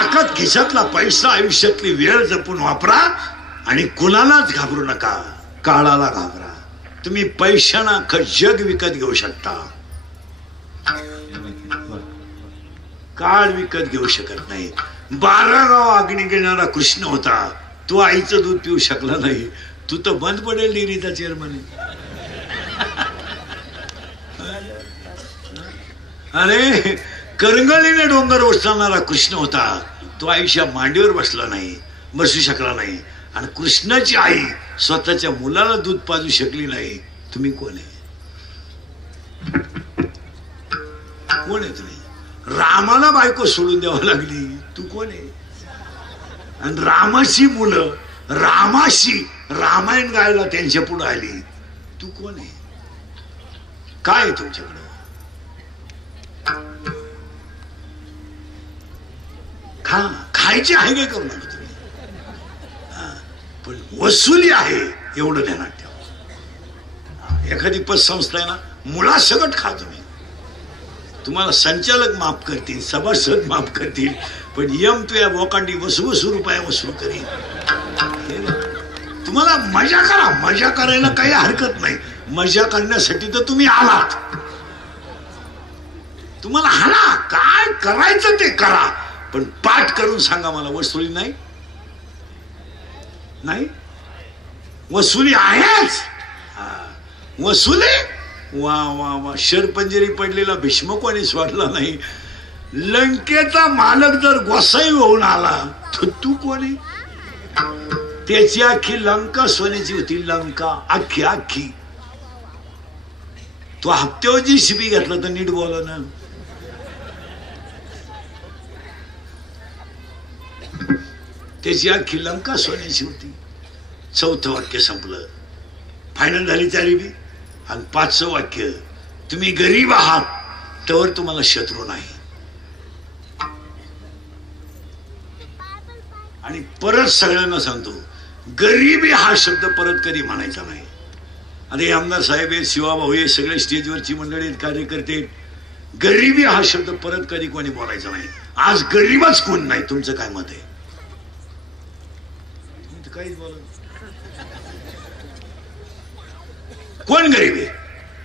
ताकद खिशातला पैसा आयुष्यातली वेळ जपून वापरा आणि कुणालाच घाबरू नका. काळाला घाबरा. तुम्ही पैशाना जग विकत घेऊ शकता, काळ विकत घेऊ शकत नाही. 12 गाव अग्नी घेणारा कृष्ण होता, तू आईचं दूध पिऊ शकला नाही. तू तर बंद पडेल डेअरीचा चेअरमन. अरे करंगळीने डोंगर ओसरणारा कृष्ण होता, तो आईच्या मांडीवर बसला नाही, बसू शकला नाही. आणि कृष्णाची आई स्वतःच्या मुलाला दूध पाजू शकली नाही. तुम्ही कोण आहे? कोण आहे तुम्ही? रामाला बायको सोडून द्यावं लागली, तू कोण आहे? आणि रामाची मुलं रामाशी रामायण गायला त्यांच्या पुढे आली, तू कोण आहे? काय आहे तुमच्याकडं? खायची आहे काय करू नका तुम्ही, पण वसुली आहे एवढं ध्यानात ठेवा. एखादी पतसंस्था आहे ना, मुळासकट खा तुम्ही. तुम्हाला संचालक माफ करतील, सभासद माफ करतील, पण यम तुया बोकांडी वसू रुपया वसूल करील. तुम्हाला मजा करा, मजा करायला काही हरकत नाही. मजा करण्यासाठी तर तुम्ही आलात. तुम्हाला हाना काय करायचं ते करा, पण पाठ करून सांगा मला वसुली नाही. नाही वसुली आहेच. वसुली वा वा वा. शरपंजरी पडलेला भीष्म कोणीच वाटला नाही. लंकेचा मालक जर गोसाई होऊन आला तर तू कोणी? त्याची अख्खी लंका सोन्याची होती, लंका अख्खी अख्खी. तो हप्त्यावर जी शिबी घेतला तर नीट बोला ना. त्याची अख्खी लंका सोन्याची होती. 4थं वाक्य संपलं, फायनल झाली 4 बी. आणि 5वं वाक्य, तुम्ही गरीब आहात तर तुम्हाला शत्रू नाही. आणि परत सगळ्यांना सांगतो, गरीबी हा शब्द परत कधी म्हणायचा नाही. अरे आमदार साहेब आहेत, शिवाभाऊ हे सगळे स्टेजवरची मंडळी आहेत, कार्यकर्ते. गरीबी हा शब्द परत कधी कोणी बोलायचा नाही. आज गरीबच कोण नाही. तुमचं काय मत आहे? काहीच बोला. कोण गरीब आहे?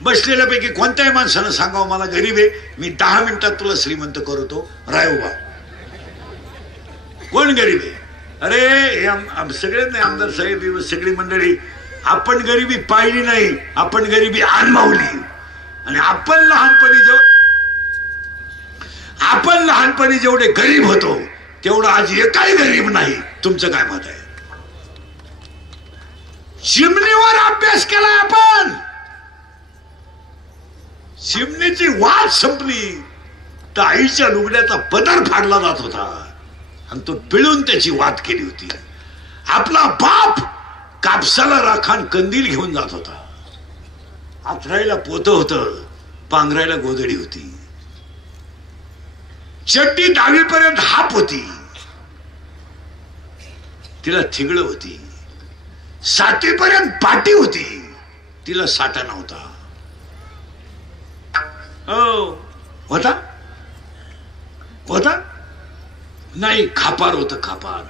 बसलेल्यापैकी कोणत्याही माणसानं सांगावं मला गरीब आहे, मी 10 मिनिटात तुला श्रीमंत करतो, राय उभा. कोण गरीब आहे? अरे सगळेच नाही, आमदार साहेब सगळी मंडळी. आपण गरिबी पाहिली नाही, आपण गरिबी अनुभवली. आणि आपण लहानपणी जेवढे गरीब होतो तेवढं आज एकही गरीब नाही. तुमचं काय मत आहे? चिमणीवर अभ्यास केला आपण. चिमणीची वाट संपली तर आईच्या लुगड्याचा पदर फाडला जात होता आणि तो पिळून त्याची वाट केली होती. आपला बाप कापसाला राखान कंदील घेऊन जात होता. आथरायला पोतं होतं, पांघरायला गोधडी होती. चड्डी 10वीपर्यंत हाप होती, तिला थिगळ होती. 7वीपर्यंत पाटी होती, तिला साठा नव्हता. होता होता नाही, खापार होतं, खापार.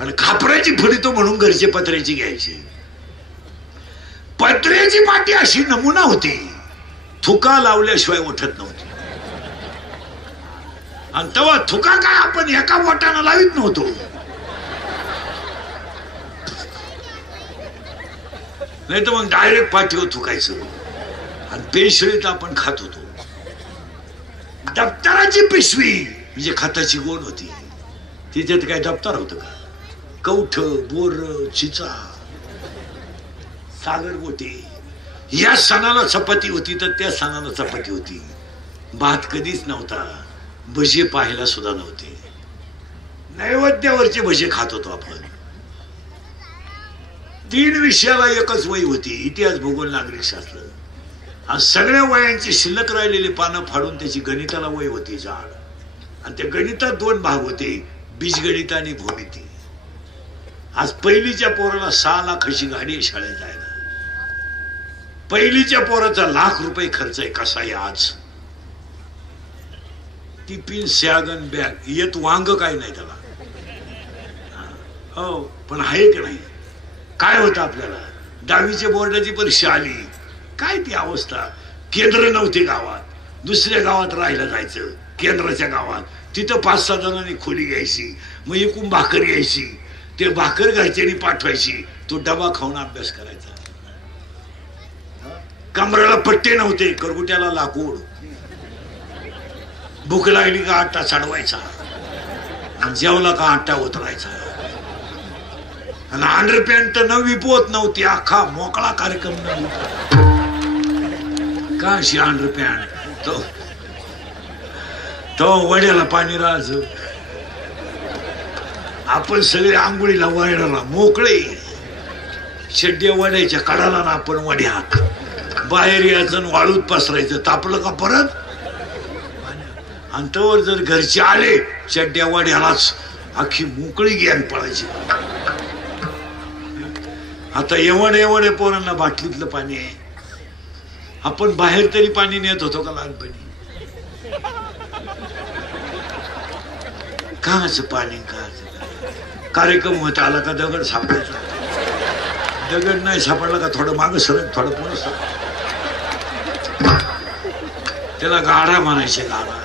आणि खापराची फळी तो म्हणून घरचे पत्र्याची घ्यायचे. पत्र्याची पाटी अशी नमुना होती, थुका लावल्याशिवाय उठत नव्हती. आणि तेव्हा थुका काय आपण एका बोटानं लावित नव्हतो. नाही तर मग डायरेक्ट पाठीवर थुकायचं. आणि पेशळीत आपण खात होतो. दप्तराची पिशवी म्हणजे खताची गोण होती. तिच्यात काय दप्तर होतं का? कवठ, बोर, चिचा, सागरगोटे. या सणाला चपाती होती तर त्या सणाला चपाती होती. भात कधीच नव्हता, भजे पाहायला सुद्धा नव्हते. नैवेद्यावरचे भजे खात होतो आपण. 3 विषयाला एकच वही होती, इतिहास, भूगोल, नागरिक शास्त्र. आणि सगळ्या वयांची शिल्लक राहिलेली पानं फाडून त्याची गणिताला वही होती जाड. आणि त्या गणितात 2 भाग होते, बीजगणित आणि भूमिती. आज पहिलीच्या पोराला 6 लाखाची गाडी आहे शाळेत जायला. पहिलीच्या पोराचा ₹1,00,000 खर्च आहे. कसा आहे आज? टिफिन सॅगन बॅग येत वांग काय नाही त्याला. हो पण आहे की नाही. काय होतं आपल्याला 10वीच्या बोर्डाची परीक्षा आली, काय ती अवस्था. केंद्र नव्हते गावात, दुसऱ्या गावात राहायला जायचं. केंद्राच्या गावात तिथं 5-6 जणांनी खोली घ्यायची, मग एकूण भाकर घ्यायची, ते भाकर घरच्यांनी पाठवायची, तो डबा खाऊन अभ्यास करायचा. कमराला पट्टे नव्हते, करगुट्याला लाकूड. भूक लागली का आट्टा चढवायचा आणि जेवला का आट्टा उतरायचा. आणि अंडरपॅन्ट तर नवी पोत नव्हती, अख्खा मोकळा कार्यक्रम नव्हता. का अशी अंडरपॅन्ट तो वड्याला पाणी राहायचं. आपण सगळे आंघोळीला वड्याला मोकळे, शेड्या वड्याच्या कडाला ना आपण वड्यात बाहेर यायचं, वाळूत पसरायचं. तापलं का परत. आणि तोवर जर घरचे आले चड्ड्या वाड्यालाच अख्खी मोकळी गॅंग पळायची. आता एवढे पोरांना बाटलीतलं पाणी आहे. आपण बाहेर तरी पाणी नेत होतो का लहानपणी. काच पाणी काच. कार्यक्रम होता आला का दगड सापडायचा. दगड नाही सापडला का थोडं मागं सरक, थोडं पुढं सरक. त्याला गाडा म्हणायचे, गाडा.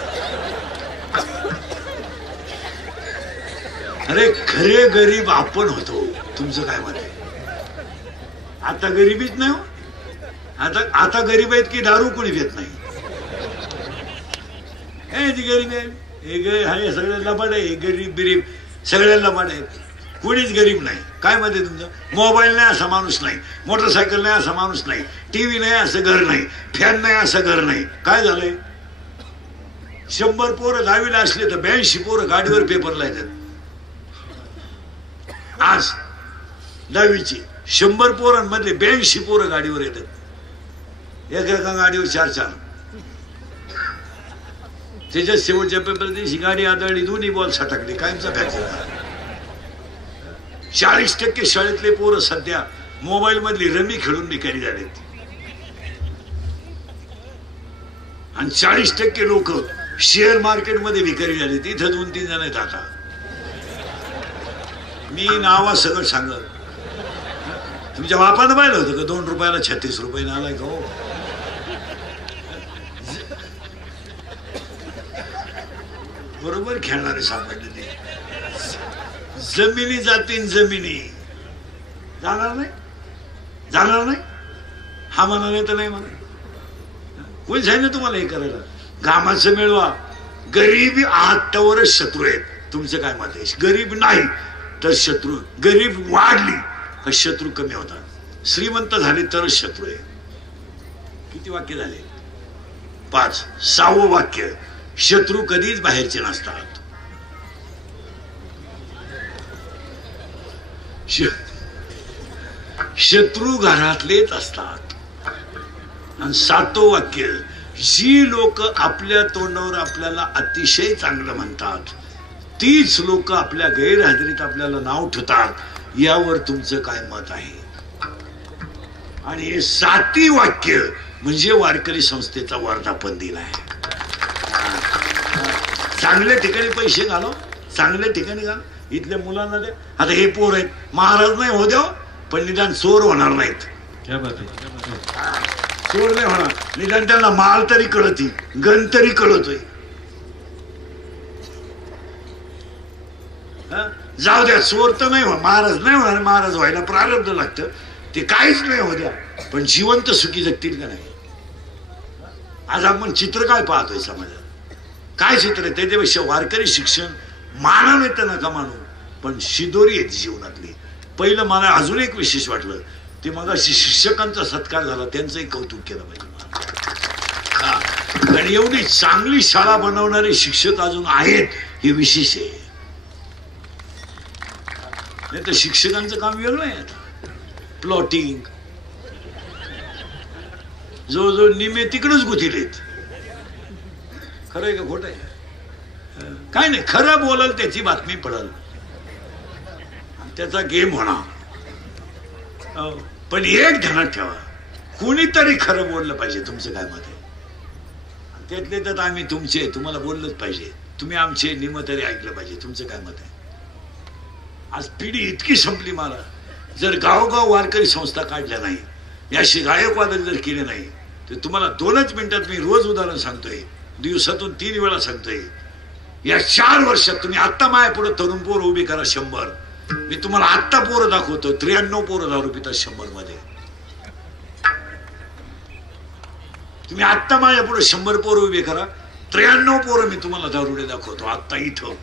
अरे खरे गरीब आपण होतो. तुमचं काय मत आहे. आता गरीबीच नाही हो. आता गरीब आहेत की दारू कोणी घेत नाही. ती गरीब आहे, सगळे लबाड आहे. गरीब बिरीब सगळे लबाड आहेत, कोणीच गरीब नाही. काय मत आहे तुमचं. मोबाईल नाही असा माणूस नाही, मोटरसायकल नाही असा माणूस नाही, टीव्ही नाही असं घर नाही, फॅन नाही असं घर नाही. काय झालंय. 100 पोरं 10वीला असले तर 82 पोरं गाडीवर पेपरला येतात. आज 10वीची 100 पोरांमधले 82 पोरं गाडीवर येतात. एका गाडीवर 4-4. त्याच्यात शेवटच्या पेपर दिवशी गाडी आदळली, दोन्ही बॉल सटकले, कायमचा फ्रॅक्चर. 40% शाळेतले पोरं सध्या मोबाईल मधली रमी खेळून भिकारी झालेत. आणि 40% लोक शेअर मार्केट मध्ये भिकारी झाले. तिथं 2-3 जण आहेत. आता मी नावा सगळं सांगत. तुमच्या बापानं पाहिलं होतं का 2 रुपयाला 36 रुपये आलाय का. हो बरोबर खेळणारे सापडले. ते जमिनी जातील, जमिनी जाणार नाही. हा म्हणाले तर नाही म्हणा. कोणी सांगितलं तुम्हाला हे करायला. घामाचं मिळवा. गरीबी आहात शत्रू आहेत. तुमचं काय मत आहे. गरीब नाही तर शत्रू. गरीब वाढली तर शत्रू कमी होतात. श्रीमंत झाले तरच शत्रू आहे. किती वाक्य झाले. 5. 6वं वाक्य. शत्रू कधीच बाहेरचे नसतात. शत्रू घरातलेच असतात. आणि 7वं वाक्य. जी लोक आपल्या तोंडावर आपल्याला अतिशय चांगलं म्हणतात तीच लोक आपल्या गैरहजेरीत आपल्याला नाव ठेवतात. यावर तुमचं काय मत आहे. आणि हे 7वी वाक्य म्हणजे वारकरी संस्थेचा वर्धापन दिन आहे. चांगल्या ठिकाणी पैसे घालो, चांगल्या ठिकाणी घाल. इथल्या मुलांना द्या. आता हे पोर आहेत, महाराज नाही हो द्या, पण निदान चोर होणार नाहीत. चोर नाही होणार. निदान त्यांना माल तरी कळती, गण तरी कळतोय. जाऊ द्या, चोर तर नाही हो, महाराज नाही होणार. महाराज व्हायला प्रारब्ध लागतं, ते काहीच नाही हो द्या, पण जिवंत सुखी जगतील का नाही. आज आपण चित्र काय पाहतोय समाजात. काय चित्र आहे. त्याच्यापेक्षा वारकरी शिक्षण मानव येतं नका मानू, पण शिदोरी येते जीवनातली. पहिलं मला अजून एक विशेष वाटलं, ते मग शिक्षकांचा सत्कार झाला, त्यांचंही कौतुक केलं पाहिजे. कारण एवढी चांगली शाळा बनवणारे शिक्षक अजून आहेत हे विशेष आहे. नाही तर शिक्षकांचं काम वेगळं आहे. आता प्लॉटिंग जवळजवळ निमे तिकडेच गुंतलेत. खरं आहे का खोटं आहे. काय नाही, खरं बोलाल त्याची बातमी पडल, त्याचा गेम होणार. पण एक ध्यानात ठेवा, कोणीतरी खरं बोललं पाहिजे. तुमचं काय मत आहे. त्यातले तर आम्ही तुमचे, तुम्हाला बोललंच पाहिजे, तुम्ही आमचे निम तरी ऐकलं पाहिजे. तुमचं काय मत आहे? आज पिढी इतकी संपली मला. जर गावोगाव वारकरी संस्था काढल्या नाही, याशी गायकवादन जर केले नाही, तर तुम्हाला 2च मिनिटात मी रोज उदाहरण सांगतोय, दिवसातून 3 वेळा सांगतोय. या 4 वर्षात तुम्ही आत्ता माया पुढे तरुण पोरं उभी करा 100. मी तुम्हाला आत्ता पोरं दाखवतो, 93 पोरं दारू पितात 100 मध्ये. तुम्ही आत्ता माझ्या पुढे 100 पोरं उभे करा, 93 पोरं मी तुम्हाला दारुडे दाखवतो आत्ता इथं.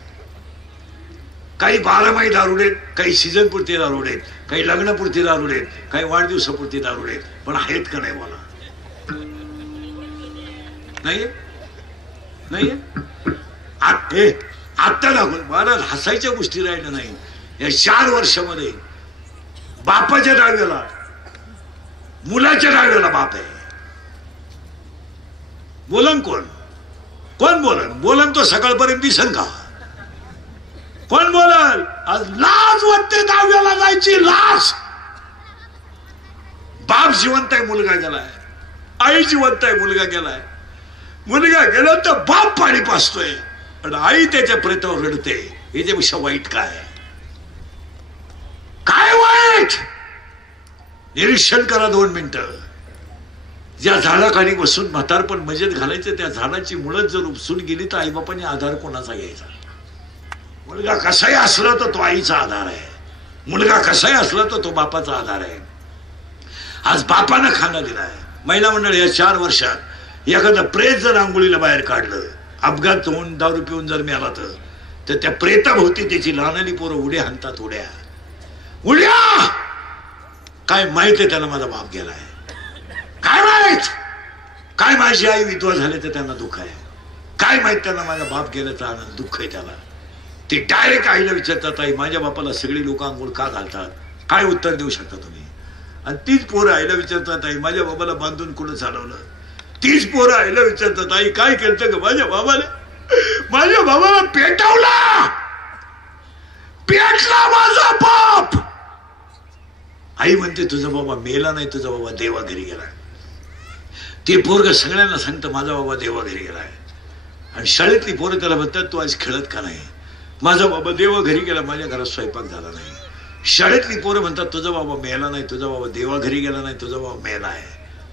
काही 12 माही दारुडेत, काही सीझन पुरते दारुडेत, काही लग्नपुरते दारुडेत, काही वाढदिवसापुरते दारुडेत. पण आहेत का नाही मला? नाही नाही आत्ता दाखव. मला हसायच्या गोष्टी राहिल्या नाही. या 4 वर्षामध्ये बापाच्या डाव्याला, मुलाच्या डाव्याला बाप आहे. बोलन कोण? कोण बोलन तो सकाळपर्यंत दिसन का? कोण बोलल? आज लाज वाटते दहाव्याला जायची, लाज. बाप जिवंत आहे, मुलगा गेलाय. आई जिवंत आहे, मुलगा गेलाय. मुलगा गेला तर बाप पाणी पाचतोय आणि आई त्याच्या प्रेतावर रडते. याच्यापेक्षा वाईट काय? काय वाईट? निरीक्षण करा 2 मिनिटं. ज्या झाडाखाली बसून म्हातारपण मजेत घालायचं, त्या झाडाची मुळं जर उपसून गेली तर आईबापाने आधार कोणाचा घ्यायचा? मुलगा कसाही असला तर तो आईचा आधार आहे, मुलगा कसाही असला तर तो बापाचा आधार आहे. आज बापानं खाना दिलाय. महिला मंडळ या 4 वर्षात एखादं प्रेत जर आंघोळीला बाहेर काढलं, अपघात होऊन दारू पिऊन जर मिळाला तर त्या प्रेताभोवती त्याची लहानली पोरं उड्या हाणतात. उड्या उड्या. काय माहित आहे त्याला माझा बाप गेलाय? काय माहित? काय माझी आई विधवा झाले तर त्यांना दुःख आहे? काय माहित त्यांना माझा बाप गेल्याचा आनंद, दुःख आहे त्याला? ते डायरेक्ट आईला विचारतात, आई माझ्या बापाला सगळी लोक आंघोळ का घालतात? काय उत्तर देऊ शकता तुम्ही? आणि तीच पोरं आईला विचारतात, आई माझ्या बाबाला बांधून कुठं चालवलं? तीच पोरं आईला विचारतात, आई काय केलं ग माझ्या बाबाला? माझ्या बाबाला पेटवला, पेटला माझा बाप. आई म्हणते तुझा बाबा मेला नाही, तुझा बाबा देवा घरी गेला. ते पोरग सगळ्यांना सांगतं माझा बाबा देवा घरी गेलाय. आणि शाळेतली पोरं त्याला म्हणतात तू आज खेळत का नाही? माझा बाबा देवा घरी गेला, माझ्या घरात स्वयंपाक झाला नाही. शाळेतली पोरं म्हणतात तुझा बाबा मेला नाही, तुझा बाबा देवा घरी गेला नाही, तुझा बाबा मेला आहे,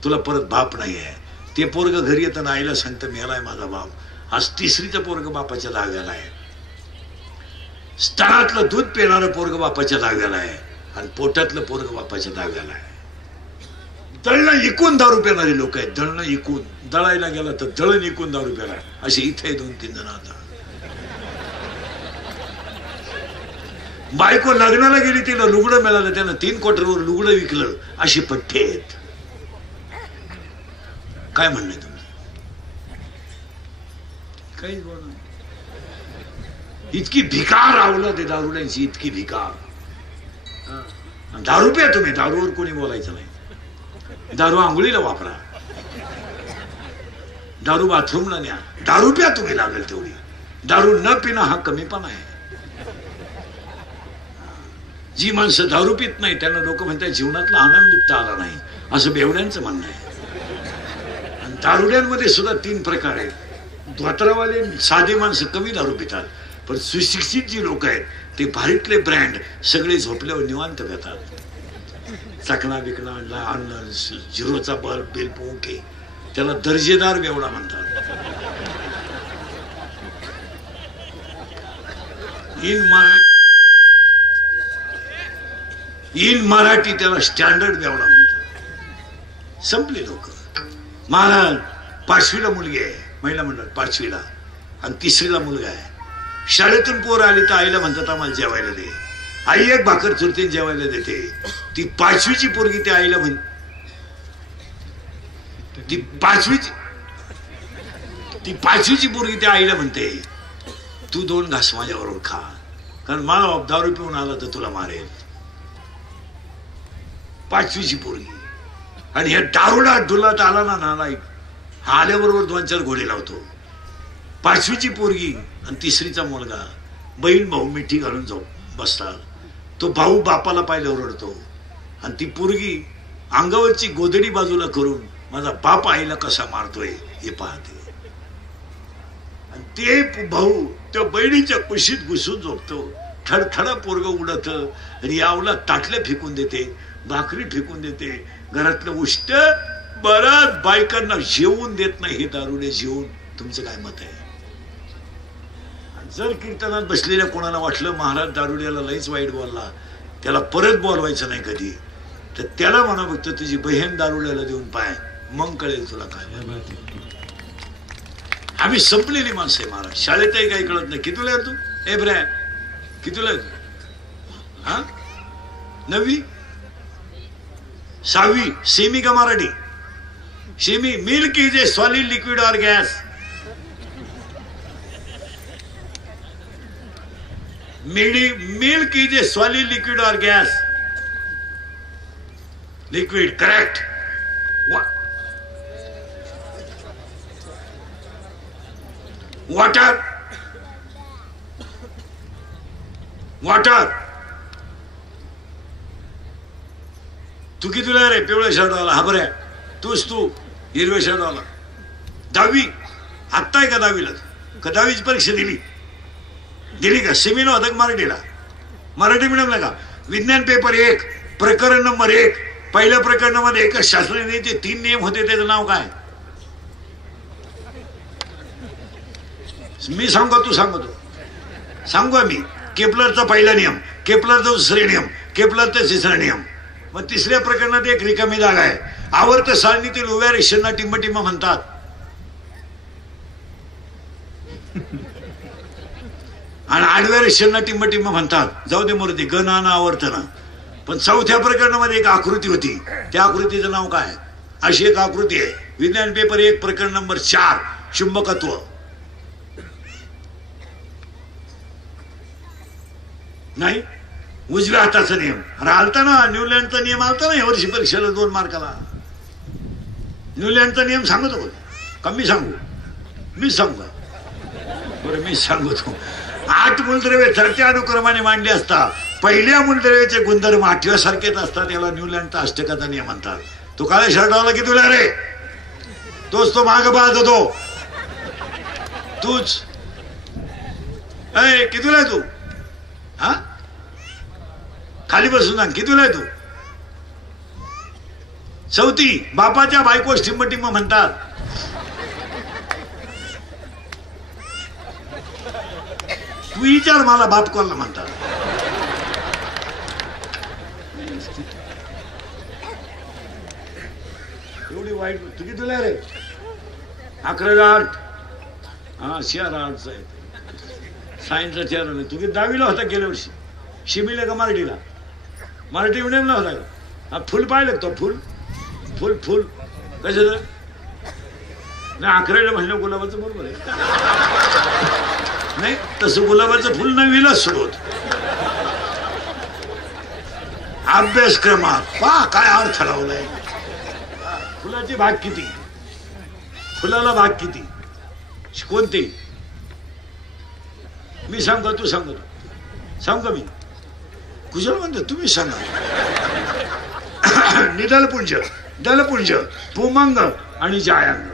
तुला परत बाप नाही आहे. ते पोरग घरी येताना आईला सांगतं मेलाय माझा बाप. आज 3रीचं पोरग बापाच्या जाग्याला आहे. स्तनातलं दूध पिणारं पोरग बापाच्या जाग्याला आहे आणि पोटातलं पोरग बापाच्या जाग्याला आहे. दळणं इकून दारू पिणारे लोक आहेत. दळणं इकून, दळायला गेला तर दळण इकून दारू पिणार असे इथे 2-3 जण. आता बायको लग्नाला गेली, तिला लुगडं मिळालं, त्यानं 3 क्वार्टरवर लुगडं विकलं, अशी पठ्ठे आहेत. काय म्हणणं आहे तुमचं? काहीच बोल. इतकी भिकार आवलं ते दारुड्यांची, इतकी भिकार. दारू प्या तुम्ही, दारूवर कोणी बोलायचं नाही. दारू आंघोळीला वापरा, दारू बाथरूमला न्या, दारू प्या तुम्ही लागेल तेवढी. दारू न पिणं हा कमीपणा आहे. जी माणसं दारू पित नाही त्यांना लोक म्हणतात जीवनातला आनंद लुटता आला नाही, असं बेवड्यांचं म्हणणं आहे. आणि दारुड्यांमध्ये सुद्धा 3 प्रकार आहेत. धोत्रावाले साधे माणसं कमी दारू पितात, पण सुशिक्षित जी लोक आहेत ते भारीतले ब्रँड सगळे झोपल्यावर निवांत घेतात. चकना बिकना आणलं, झिरोचा बल्ब बिल पोके, त्याला दर्जेदार बेवडा म्हणतात. इन मराठी त्याला स्टँडर्ड बेवडा म्हणतात. संपले लोक. महाराज 5वीला मुलगी आहे, महिला मंडळ 5वीला, आणि 3रीला मुलगा आहे. शाळेतून पोर आली तर आईला म्हणतात आम्हाला जेवायला दे. आई एक भाकर चुरते जेवायला देते. ती 5वीची पोरगी त्या आईला म्हण, ती 5वीची पोरगी त्या आईला म्हणते तू 2 घास माझ्याबरोबर खा, कारण मला दारू पिऊन आला तर तुला मारेल. 5वीची पोरगी. आणि ह्या दारुडा दुलात आला ना नालायक, हा आल्याबरोबर 2-4 घोडे लावतो. 5वीची पोरगी आणि 3रीचा मुलगा, बहीण भाऊ मिठी घालून जाऊ बसतात. तो भाऊ बापाला पाहिल्यावर रडतो आणि ती पोरगी अंगावरची गोधडी बाजूला करून माझा बाप आईला कसा मारतोय हे पाहते. ते भाऊ त्या बहिणीच्या कुशीत घुसून झोपतो. थडथडा पोरग उडत, रियावला ताटल्या फेकून देते, भाकरी फेकून देते, घरातलं उष्ट बऱ्याच बायकांना जेवून देत नाही. हे दारुडे जेवून. तुमचं काय मत आहे? जर कीर्तनात बसलेल्या कोणाला वाटलं महाराज दारुड्याला लईच वाईट बोलला, त्याला परत बोलवायचं नाही कधी, तर त्याला म्हणा फक्त तुझी बहीण दारुड्याला देऊन पाय, मग कळेल तुला काय. आम्ही संपलेली माणसं आहे महाराज. शाळेतही काही कळत नाही. कितीला आहे तू? ए ब्रॅ, कितीला आहे तू? हा, 9वी 6वी? सेमी का Marathi? Semi. Milk is a solid liquid और gas? Milk is a solid liquid और gas? Liquid. Correct. Water. Water. तू कितीला रे? पिवळ्या शर्टवाला. हा बऱ्या. तू हिरव्या शर्टवाला. 10वी? आत्ता आहे का 10वीला? का 10वीची परीक्षा दिली का? सेमीला होता का मराठीला? मराठी मिडियमला का? विज्ञान पेपर 1 प्रकरण नंबर 1. पहिल्या प्रकरणामध्ये एका शास्त्रज्ञाचे 3 नियम होते. त्याचं नाव काय? मी सांगू का तू सांगतो? सांगू मी. केपलरचा पहिला नियम, केपलरचा दुसरा नियम, केपलरचा तिसरा नियम. मग तिसऱ्या प्रकरणात एक रिकामी जागा आहे. आवर्त सारणीतील उभ्या रेषांना टिंबटिंब म्हणतात. आणि आडव्या रेषांना टिंबटिंब म्हणतात. जाऊ दे मूर्ती गणना आवर्तना. पण चौथ्या प्रकरणामध्ये एक आकृती होती. त्या आकृतीचं नाव काय? अशी एक आकृती आहे. विज्ञान पेपर 1 प्रकरण नंबर 4 चुंबकत्व. नाही, उजव्या हाताचा नियम. अरे आलता ना, न्यूलँडचा नियम आलता ना यावर्षी परीक्षेला 2 मार्काला. न्यूलँडचा नियम सांगतो का मी सांगू? मी सांगू. बरं मी सांगतो. 8 मूलद्रव्ये चढत्या अनुक्रमाने मांडली असता पहिल्या मूलद्रव्याचे गुणधर्म 8व्या सारखेच असतात. याला न्यूलँडचा अष्टकाचा नियम म्हणतात. तो काळ्या शर्टावाला कितीला रे? तोच तो माग पाहत होतो. तूच. कितीला आहे तू? हा, खाली बसून सांग. कितीला आहे तू? 4थी. बापाच्या बायकोस टिंबटिंब म्हणतात. तू विचार मला बाप कोणाला म्हणतात? एवढी वाईट. तू कितीला रे? 11 आर्ट. हा, शेअर आर्टचा आहे. सायन्सचा चेअर नाही. तू किती 10वीला होता गेल्या वर्षी? शिमीला का मराठीला? मराठी मिडियमला होता का? हा, फुल पाहिलं तो? फुल कशाचं? नाही, 11ला म्हणलं गुलाबाचं बरोबर आहे. नाही तसं गुलाबाचं फुल 9वीला सुरू होत. अभ्यासक्रमात पहा काय अर्थ लावलाय. फुलाची भाग किती? फुलाला भाग किती? कोणते? मी सांगतो तू सांगतो? सांग का मी? कुशल म्हणतो तुम्ही सांगा. निदलपुंज, दलपुंज, पुमंग आणि जायांग.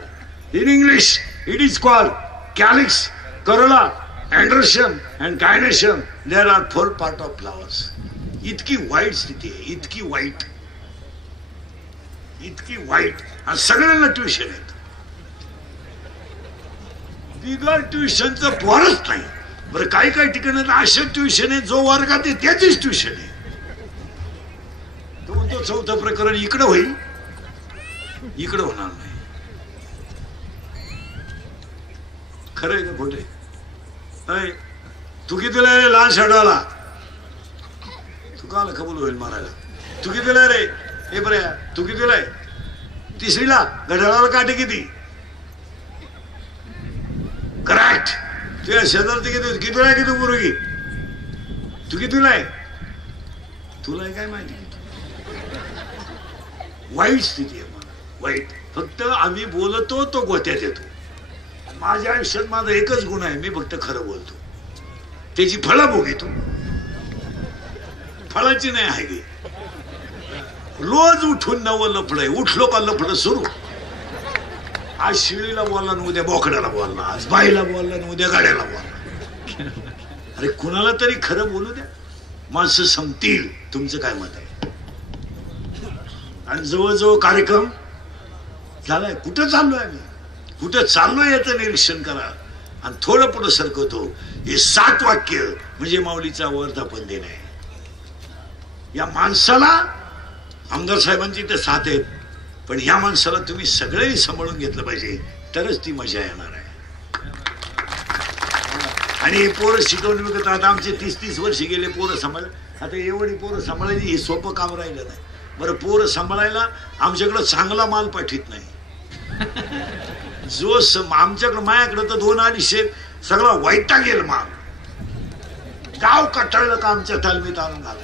In English it is called calyx, corolla, androecium and gynoecium. There are 4 part of flowers. इतकी वाईट स्थिती आहे. इतकी वाईट. आणि सगळ्यांना ट्युशन आहेत. बिगर ट्युशनचं पोरच नाही. बरं काही ठिकाणी अशा ट्युशन आहे जो वर्गात आहे त्याचीच ट्युशन आहे. तो म्हणतो 4थं प्रकरण इकडं होईल, इकडं होणार नाही. खरंय का खोटे? तू कितीला रे लाल शर्टवाला? तू काला कबूल होईल मारायला? तू कितीला रे? हे बऱ्या तू कितीला आहे? 3रीला. घड्याळाला काटे किती? करेक्ट. तुझ्या शेजारची कितीला आहे? किती मुलगी? तू कितीला आहे? तुला काय माहिती? वाईट स्थिती आहे. वाईट. फक्त आम्ही बोलतो तो गोत्यात येतो. माझ्या आयुष्यात माझा एकच गुण आहे, मी फक्त खरं बोलतो. त्याची फळं भोगतो. फळाची नाही आहे गे. रोज उठून नवं लफड आहे. उठलो का लफड सुरू. आज शिळीला बोलला ना उद्या बोकड्याला बोलला, आज बाईला बोलला ना उद्या गाड्याला बोलला. अरे कुणाला तरी खरं बोलू द्या, माणसं संपतील. तुमचं काय मत आहे? आणि जवळजवळ कार्यक्रम झालाय. कुठं चाललोय आम्ही, कुठं चाललोय याचं निरीक्षण करा आणि थोडं पुढं सरकवतो. हे 7 वाक्य म्हणजे माऊलीचा वर्धापन दिन आहे. या माणसाला आमदार साहेबांची तर साथ आहेत, पण या माणसाला तुम्ही सगळेही सांभाळून घेतलं पाहिजे, तरच ती मजा येणार आहे. आणि हे पोरं शिकवून विकत आता आमचे 30-30 वर्ष गेले पोरं सांभाळ. आता एवढी पोरं सांभाळायची हे सोपं काम राहिलं नाही. बरं, पोरं सांभाळायला आमच्याकडं चांगला माल पाठीत नाही. जो आमच्याकडं माझ्याकडं तर 2-250 सगळा वैता गेल माल. गाव कटाळलं का आमच्या तालमीत आणून घालायला.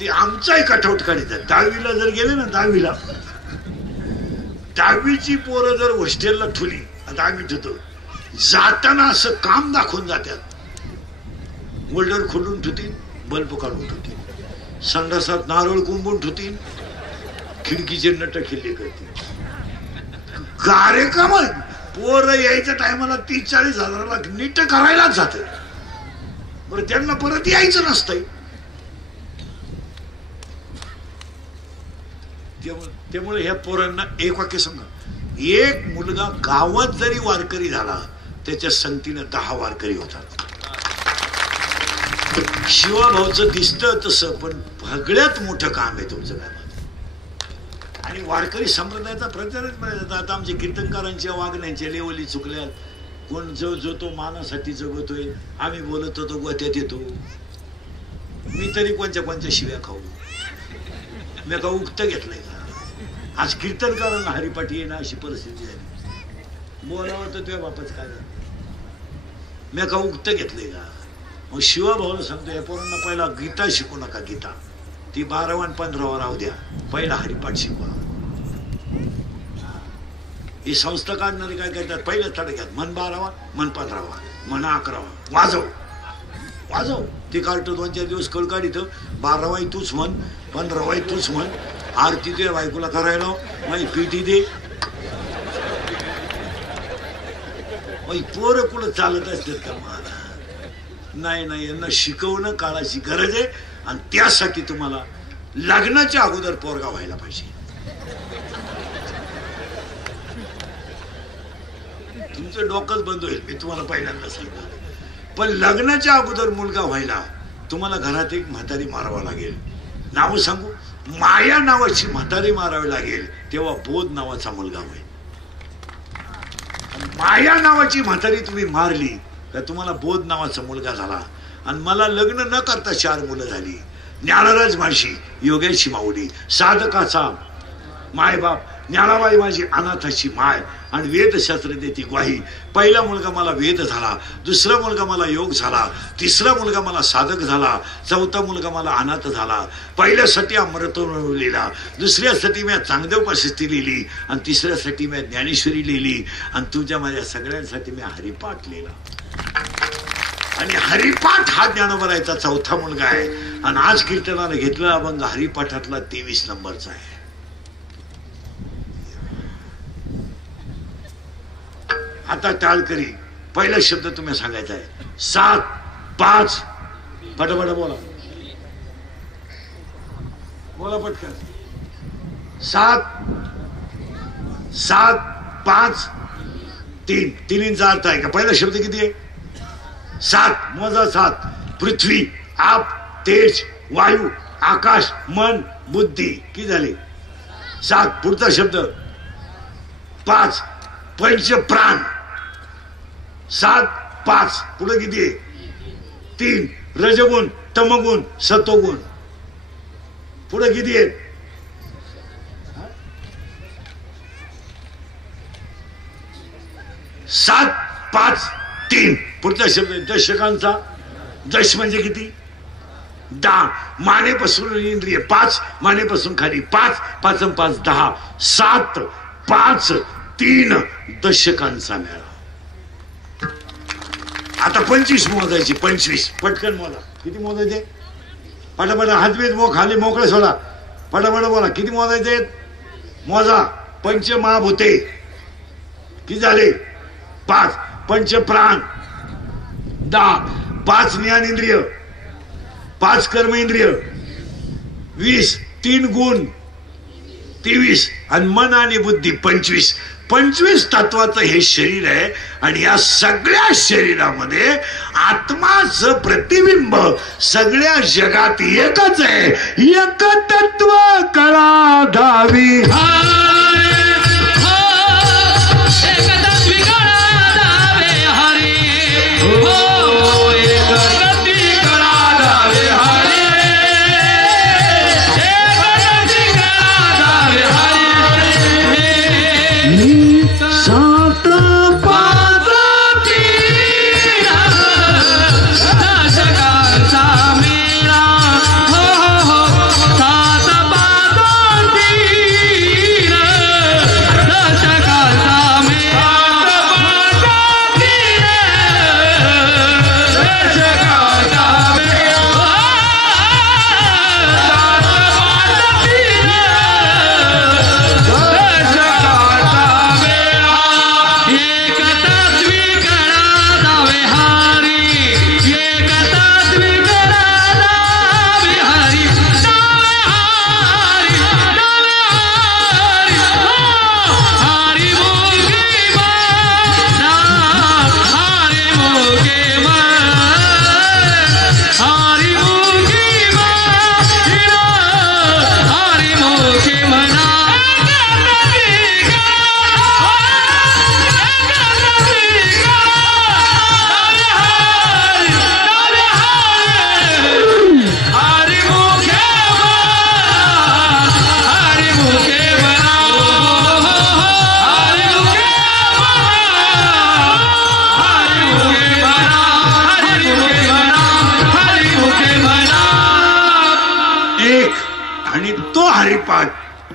ते आमचाही कटआउट काढायचं. 10वीला जर गेले ना, 10वीची पोरं जर हॉस्टेलला ठुली, आता आम्ही ठेवतो, जाताना असं काम दाखवून जातात. होल्डर खोलून ठेवतील, बल्ब काढून ठेवतील, संडासात नारळ कुंबून ठेवतील, खिडकीचे नट खिल्ले करतील. कार्यक्रम पोरं यायच्या टायमाला 30-40 हजाराला नीट करायलाच जाते. बरं, त्यांना परत यायचं नसतंय. त्यामुळे ह्या पोरांना एक वाक्य सांगा. एक मुलगा गावात जरी वारकरी झाला, त्याच्या संगतीनं 10 वारकरी होतात. शिवाभाऊचं दिसतं तसं, पण सगळ्यात मोठं काम आहे तुमचं काय. आणि वारकरी संप्रदायाचा प्रचारच करायचा. आता आमच्या कीर्तनकारांच्या वागण्याच्या लेवली चुकल्या. कोण जो तो मानासाठी जगतोय, आम्ही बोलत होतो गोत्यात येतो. मी तरी कोणच्या शिव्या खाऊ, मी का उक्त घेतलंय का? आज कीर्तनकारांना हरिपाठी येणं अशी परिस्थिती झाली. बोलावं तर तुझ्या बापाच काय झालं, मी का उक्त घेतलंय का? मग शिवाभाऊला सांगतो, या पोरांना पहिला गीता शिकू नका. गीता ती 12वा आणि 15वा राहू द्या, पहिला हरिपाठ शिकवा. ही संस्था काढणारे काय करतात, पहिल्याच तडक्यात मन 12वा, मन 15वा, मन 11वा, वाजव. ते काढतो 2-4 दिवस कळ काढित. 12वाही तूच म्हण, 15वाही तूच म्हण. आरती तुझ्या बायकोला करायला माझी पिठी दे. पोरं कुठं चालत असतात का? मला नाही, यांना शिकवणं काळाची गरज आहे. आणि त्यासाठी तुम्हाला लग्नाच्या अगोदर पोरगा व्हायला पाहिजे. तुमचं डोकंच बंद होईल, मी तुम्हाला पहिल्यांदा सांगतो. पण लग्नाच्या अगोदर मुलगा व्हायला तुम्हाला घरात एक म्हातारी मारावा लागेल. नाव सांगू, माया नावाची म्हातारी मारावी लागेल, तेव्हा बोध नावाचा मुलगा होईल. माया नावाची म्हातारी तुम्ही मारली का तुम्हाला बोध नावाचा मुलगा झाला. आणि मला लग्न न करता 4 मुलं झाली. ज्ञानराज माळशी, योगेशी माऊली, साधकाचा मायबाप, ज्ञानाबाई माझी अनाथाची माय, आणि वेदशास्त्र देती ग्वाही. पहिला मुलगा मला वेद झाला, दुसरा मुलगा मला योग झाला, तिसरा मुलगा मला साधक झाला, चौथा मुलगा मला अनाथ झाला. पहिल्यासाठी अमृत लिहिला, दुसऱ्यासाठी मी चांगदेव पाशिस्ती लिहिली, आणि तिसऱ्यासाठी मी ज्ञानेश्वरी लिहिली, आणि तुझ्या माझ्या सगळ्यांसाठी मी हरिपाठ लिहिला. आणि हरिपाठ हा ज्ञानोबरायचा 4था मुलगा आहे. आणि आज कीर्तनाला घेतलेला अभंग हरिपाठातला 23 नंबरचा आहे. आता टाळकरी पहिला शब्द तुम्ही सांगायचा आहे. 7, 5 पटपट बोला पटकन. 7, 5, 3. 3चा अर्थ आहे का? पहिला शब्द किती आहे? 7. मोजा 7. पृथ्वी, आप, तेज, वायू, आकाश, मन, बुद्धी. किती झाले? 7. पुढचा शब्द 5. पंच प्राण. 7, 5 पुढे किती आहे? 3. रजगुण, तमगुण, सतोगुण. पुढे किती आहे? 7, 5, 3. पुढचा शब्द दशकांचा. दश म्हणजे किती? 10. मानेपासून इंद्रिय 5, मानेपासून खाली 5, 5 आणि 5 10. 7, 5, 3 दशकांचा मेळा. आता 25 मोजायची. 25 पटकन मोजा. किती मोजायचे? पटापट हातवीत खाली मोकळे सोडा. पटापट बोला. किती मोजायचे? मोजा. पंचमहाभूते किती झाले 5, पंचप्राण 10, 5 ज्ञानेंद्रिय, 5 कर्मेंद्रिय 20, 3 गुण 23 आणि मन आणि बुद्धी 25 तत्वाचं हे शरीर आहे. आणि या सगळ्या शरीरामध्ये आत्माचं प्रतिबिंब सगळ्या जगात एकच आहे. एक तत्व कळा धावी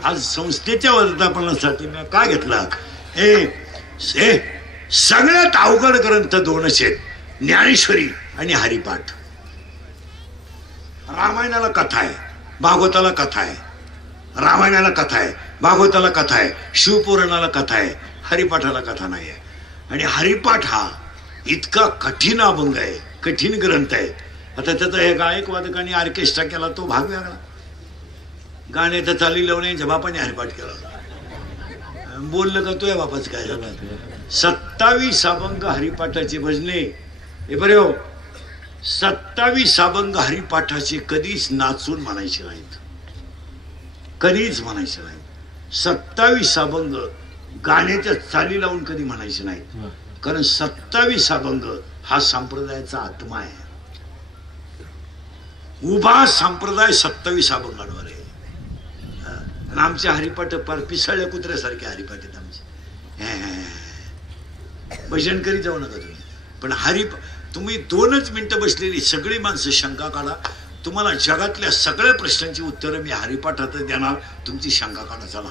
आज संस्थेच्या वर्धापनासाठी मी काय घेतला. सगळ्यात अवघड ग्रंथ 2च आहेत, ज्ञानेश्वरी आणि हरिपाठ. रामायणाला कथा आहे, भागवताला कथा आहे, रामायणाला कथा आहे, भागवताला कथा आहे, शिवपुराणाला कथा आहे, हरिपाठाला कथा नाही आहे. आणि हरिपाठ हा इतका कठीण अभंग आहे, कठीण ग्रंथ आहे. आता त्याचा हे गायक वादकांनी ऑर्केस्ट्रा केला तो भाग वेगळा. गाण्याचा चाली लावण्याच्या बापाने हरिपाठ केला. बोललं का तो या बापाच काय झालं. 27 अभंग हरिपाठाचे भजने हे बरे हो. 27 अभंग हरिपाठाचे कधीच नाचून म्हणायचे नाहीत, कधीच म्हणायचे नाहीत. 27 अभंग गाण्याच्या चाली लावून कधी म्हणायचे नाहीत. कारण 27 अभंग हा संप्रदायाचा आत्मा आहे. उभा संप्रदाय 27 अभंगांवर आहे. आमचे हरिपाठ पार पिसाळ्या कुत्र्यासारखे हरिपाठ आहेत आमचे. भजन करीत जाऊ नका तुम्ही. पण तुम्ही 2च मिनिटं बसलेली सगळी माणसं शंका काढा. तुम्हाला जगातल्या सगळ्या प्रश्नांची उत्तरं मी हरिपाठात देणार. तुमची शंका काढा. चला,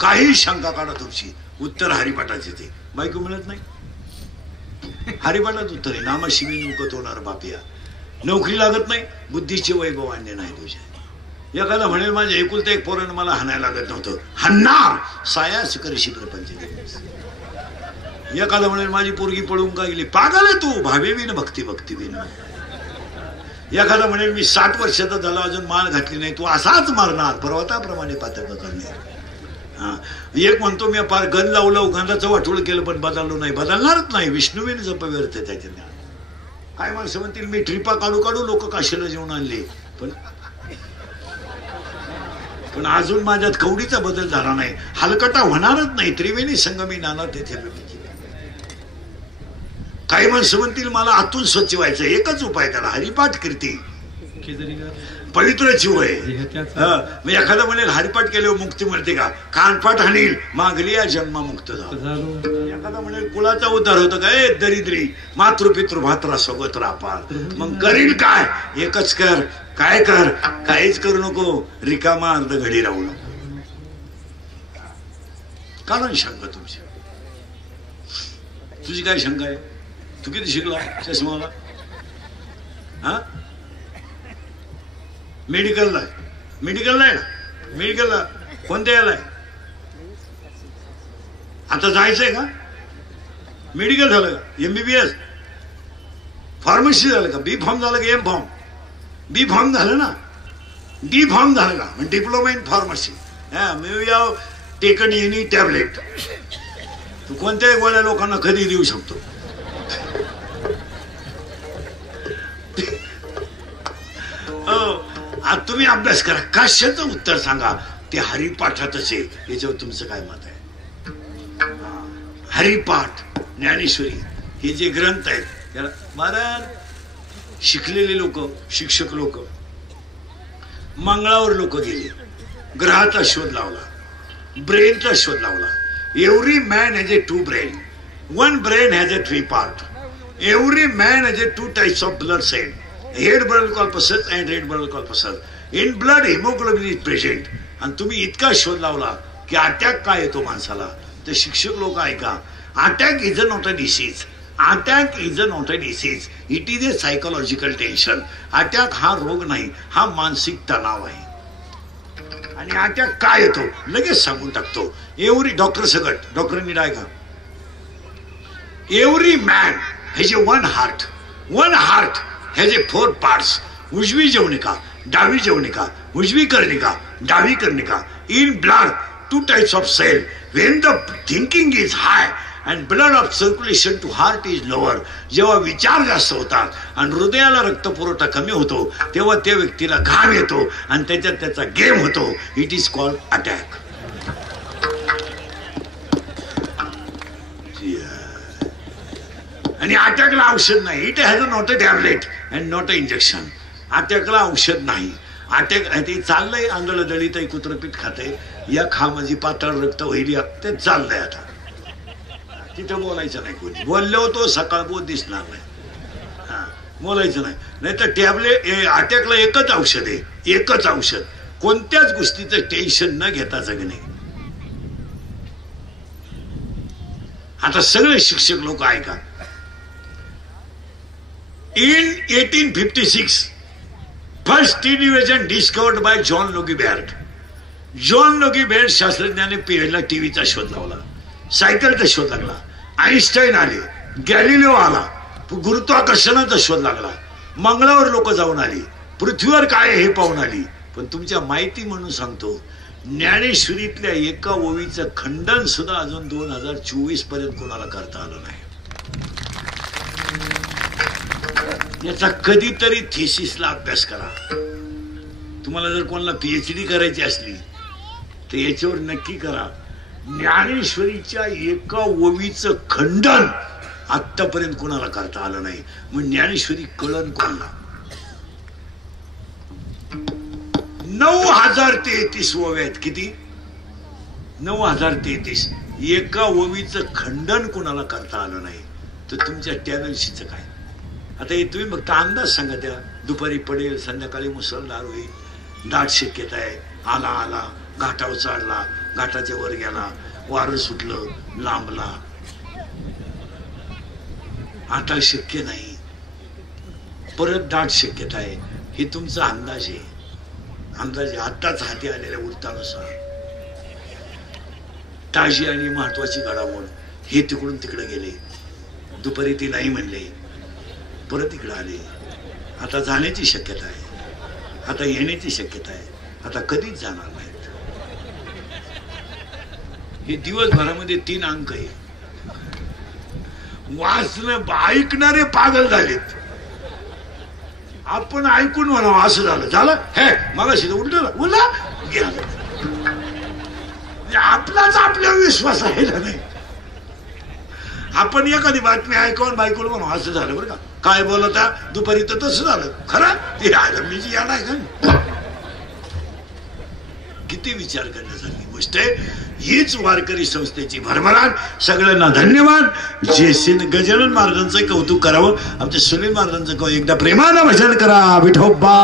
काही शंका काढा, तुमची उत्तर हरिपाठाचे. ते बायको मिळत नाही, हरिपाठात उत्तर आहे. नामाशिवी नौकत होणार बापिया. नोकरी लागत नाही, बुद्धीचे वैभव आणले नाही तुझे. एखादा म्हणेल माझ्या एकुलता एक पोरानं मला हाणायला लागत नव्हतं, हाणणार सायास करशी प्रपंच. एखादा म्हणेल माझी पोरगी पळून का गेली, पागल आहे तू, भावे बिन भक्ती भक्ती बिन. एखादा म्हणेल मी 60 वर्षाचा झाला अजून माळ घातली नाही, तू असाच मारणार, पर्वताप्रमाणे पातक करणार. एक म्हणतो मी पार गण लावलं, गंधाचं वाटोळ केलं पण बदललो नाही. बदलणारच नाही. विष्णुवीन जप व्यर्थ त्याच्या. काय माणसं म्हणतील मी ट्रिपा काढू काढू लोक काशीला जेवण आणले, पण अजून माझ्यात कवडीचा बदल झाला नाही. हलकटा होणारच नाही. त्रिवेणी संगमी नाना तेथे. काही माणसं म्हणतील मला आतून स्वच्छ व्हायचं, एकच उपाय त्याला हरिपाठ कीर्ती, पवित्र जीव आहे. एखादा म्हणेल हरिपाठ केल्यावर मुक्ती मिळते का, कानपाठ हाणील मागली या जन्मा मुक्त झाला. एखादा म्हणेल कुळाचा उद्धार होतो काय, दरिद्री मातृपितृ भात्रा सोबत रापार. मग करील काय, एकच कर. काय कर, काहीच करू नको, रिकामा अर्ध घडी राहू नको. कारण शंका तुमची, तुझी काय शंका आहे. तू किती शिकला चष्माला. हा, मेडिकलला मेडिकलला आहे ना, मेडिकलला कोणत्या याला आहे? आता जायचंय का? मेडिकल झालं का? MBBS फार्मसी झालं का? बी फॉर्म झालं का? M form? बी फॉर्म झालं ना, डी फॉर्म झालं का? म्हणजे diploma in pharmacy. May you have taken any tablet. तू कोणत्याही गोळ्या लोकांना कधी देऊ शकतो. आज तुम्ही अभ्यास करा, कशाचं उत्तर सांगा. ते हरिपाठातच आहे. याच्यावर तुमचं काय मत आहे? हरिपाठ ज्ञानेश्वरी हे जे ग्रंथ आहेत त्याला महाराज शिकलेले लोक, शिक्षक लोक मंगळावर लोक गेले, ग्रहाचा शोध लावला, ब्रेनचा शोध लावला. Every man has a 2 brain, 1 brain has a 3 part. Every man has a 2 types of blood cell, head blood corpuscles and red blood corpuscles. In blood haemoglobin is present. आणि तुम्ही इतका शोध लावला की अटॅक काय येतो माणसाला, तर शिक्षक लोक ऐका, attack is not a disease. Attack is not a disease, it is a psychological tension. Attack हा रोग नाही, हा मानसिक तणाव आहे. आणि अटॅक काय येतो लगेच सांगून टाकतो. एव्हरी डॉक्टर सगट, डॉक्टरांनी ऐका, every man has a 1 heart. 1 heart has a 4 parts. उजवी जवनिका, डावी जवनिका, उजवी कर्णिका, डावी कर्णिका. In blood 2 types of cell. When the thinking is high and blood of circulation to heart is lower. जेव्हा विचार जास्त होतात आणि हृदयाला रक्तपुरवठा कमी होतो तेव्हा त्या व्यक्तीला घाम येतो आणि त्याच्यात त्याचा गेम होतो. It is called attack. आणि अटॅकला औषध नाही. It has not a tablet and not a injection. अटॅकला औषध नाही. अटॅक ते चाललंय, आंधळ दळीत आहे, कुत्रपीठ खाते, या खा माझी पातळ रक्त होईल, ते चाललंय. आता तिथं बोलायचं नाही. कोणी बोललो तो सकाळ बोध दिसणार नाही. हा, बोलायचं नाही. नाही तर टॅबलेट अटॅकला एकच औषध आहे, एकच औषध. कोणत्याच गोष्टीचं टेन्शन न घेता जगणे. आता सगळे शिक्षक लोक ऐका. In 1856 first television discovered by John Logie Baird. John Logie Baird शास्त्रज्ञाने पहिला टीव्हीचा शोध लावला, सायकलचा शोध लागला, आईन्स्टाईन आले, गॅलिलिओ आला, गुरुत्वाकर्षणाचा शोध लागला, मंगळावर लोक जाऊन आली, पृथ्वीवर काय हे पाहून आली. पण तुमच्या माहिती म्हणून सांगतो, ज्ञानेश्वरीतल्या एका ओवीचं खंडन सुद्धा अजून 2024 पर्यंत कोणाला करता आलं नाही. याचा कधीतरी थेसिसला अभ्यास करा. तुम्हाला जर कोणाला PhD करायची असली तर याच्यावर नक्की करा. ज्ञानेश्वरीच्या एका ओवीचं खंडन आतापर्यंत कोणाला करता आलं नाही. मग ज्ञानेश्वरी कळण कोणाला? 9033 ओव्या आहेत. किती? 9033. एका ओवीचं खंडन कोणाला करता आलं नाही तर तुमच्या टॅलेंटशीच काय? आता हे तुम्ही फक्त अंदाज सांगा. त्या दुपारी पडेल, संध्याकाळी मुसळधार होईल, दाट शक्यता आहे. आला आला, घाटावर चढला, घाटाच्या वर गेला, वारं सुटलं, लांबला. आता शक्य नाही, परत दाट शक्यता आहे. हे तुमचा अंदाज आहे. अंदाजे आताच हाती आलेल्या वृत्तानुसार ताजी आणि महत्वाची घडामोड हे तिकडून तिकडे गेले. दुपारी ते नाही म्हणले, परत इकडे आले. आता जाण्याची शक्यता आहे, आता येण्याची शक्यता आहे, आता कधीच जाणार नाहीत. हे दिवसभरामध्ये 3 अंक आहे. वाचणं ऐकणारे पागल झालेत. आपण ऐकून म्हणावं असं झालं झालं हे मगाशी उलट उला गेलं. आपलाच आपल्यावर विश्वास राहिला नाही. आपण एखादी बातमी ऐकून बायकोला म्हणून असं झालं बरं का, काय बोलता दुपारी तर तसं झालं खरं ते आलं मी जी याला का. किती विचार करण्यासारखी गोष्ट आहे. हीच वारकरी संस्थेची भरभराट. सगळ्यांना धन्यवाद. जयसिंग गजानन महाराजांचं कौतुक करावं. आमच्या सुनील महाराजांचं एकदा प्रेमानं भजन करा. विठोबा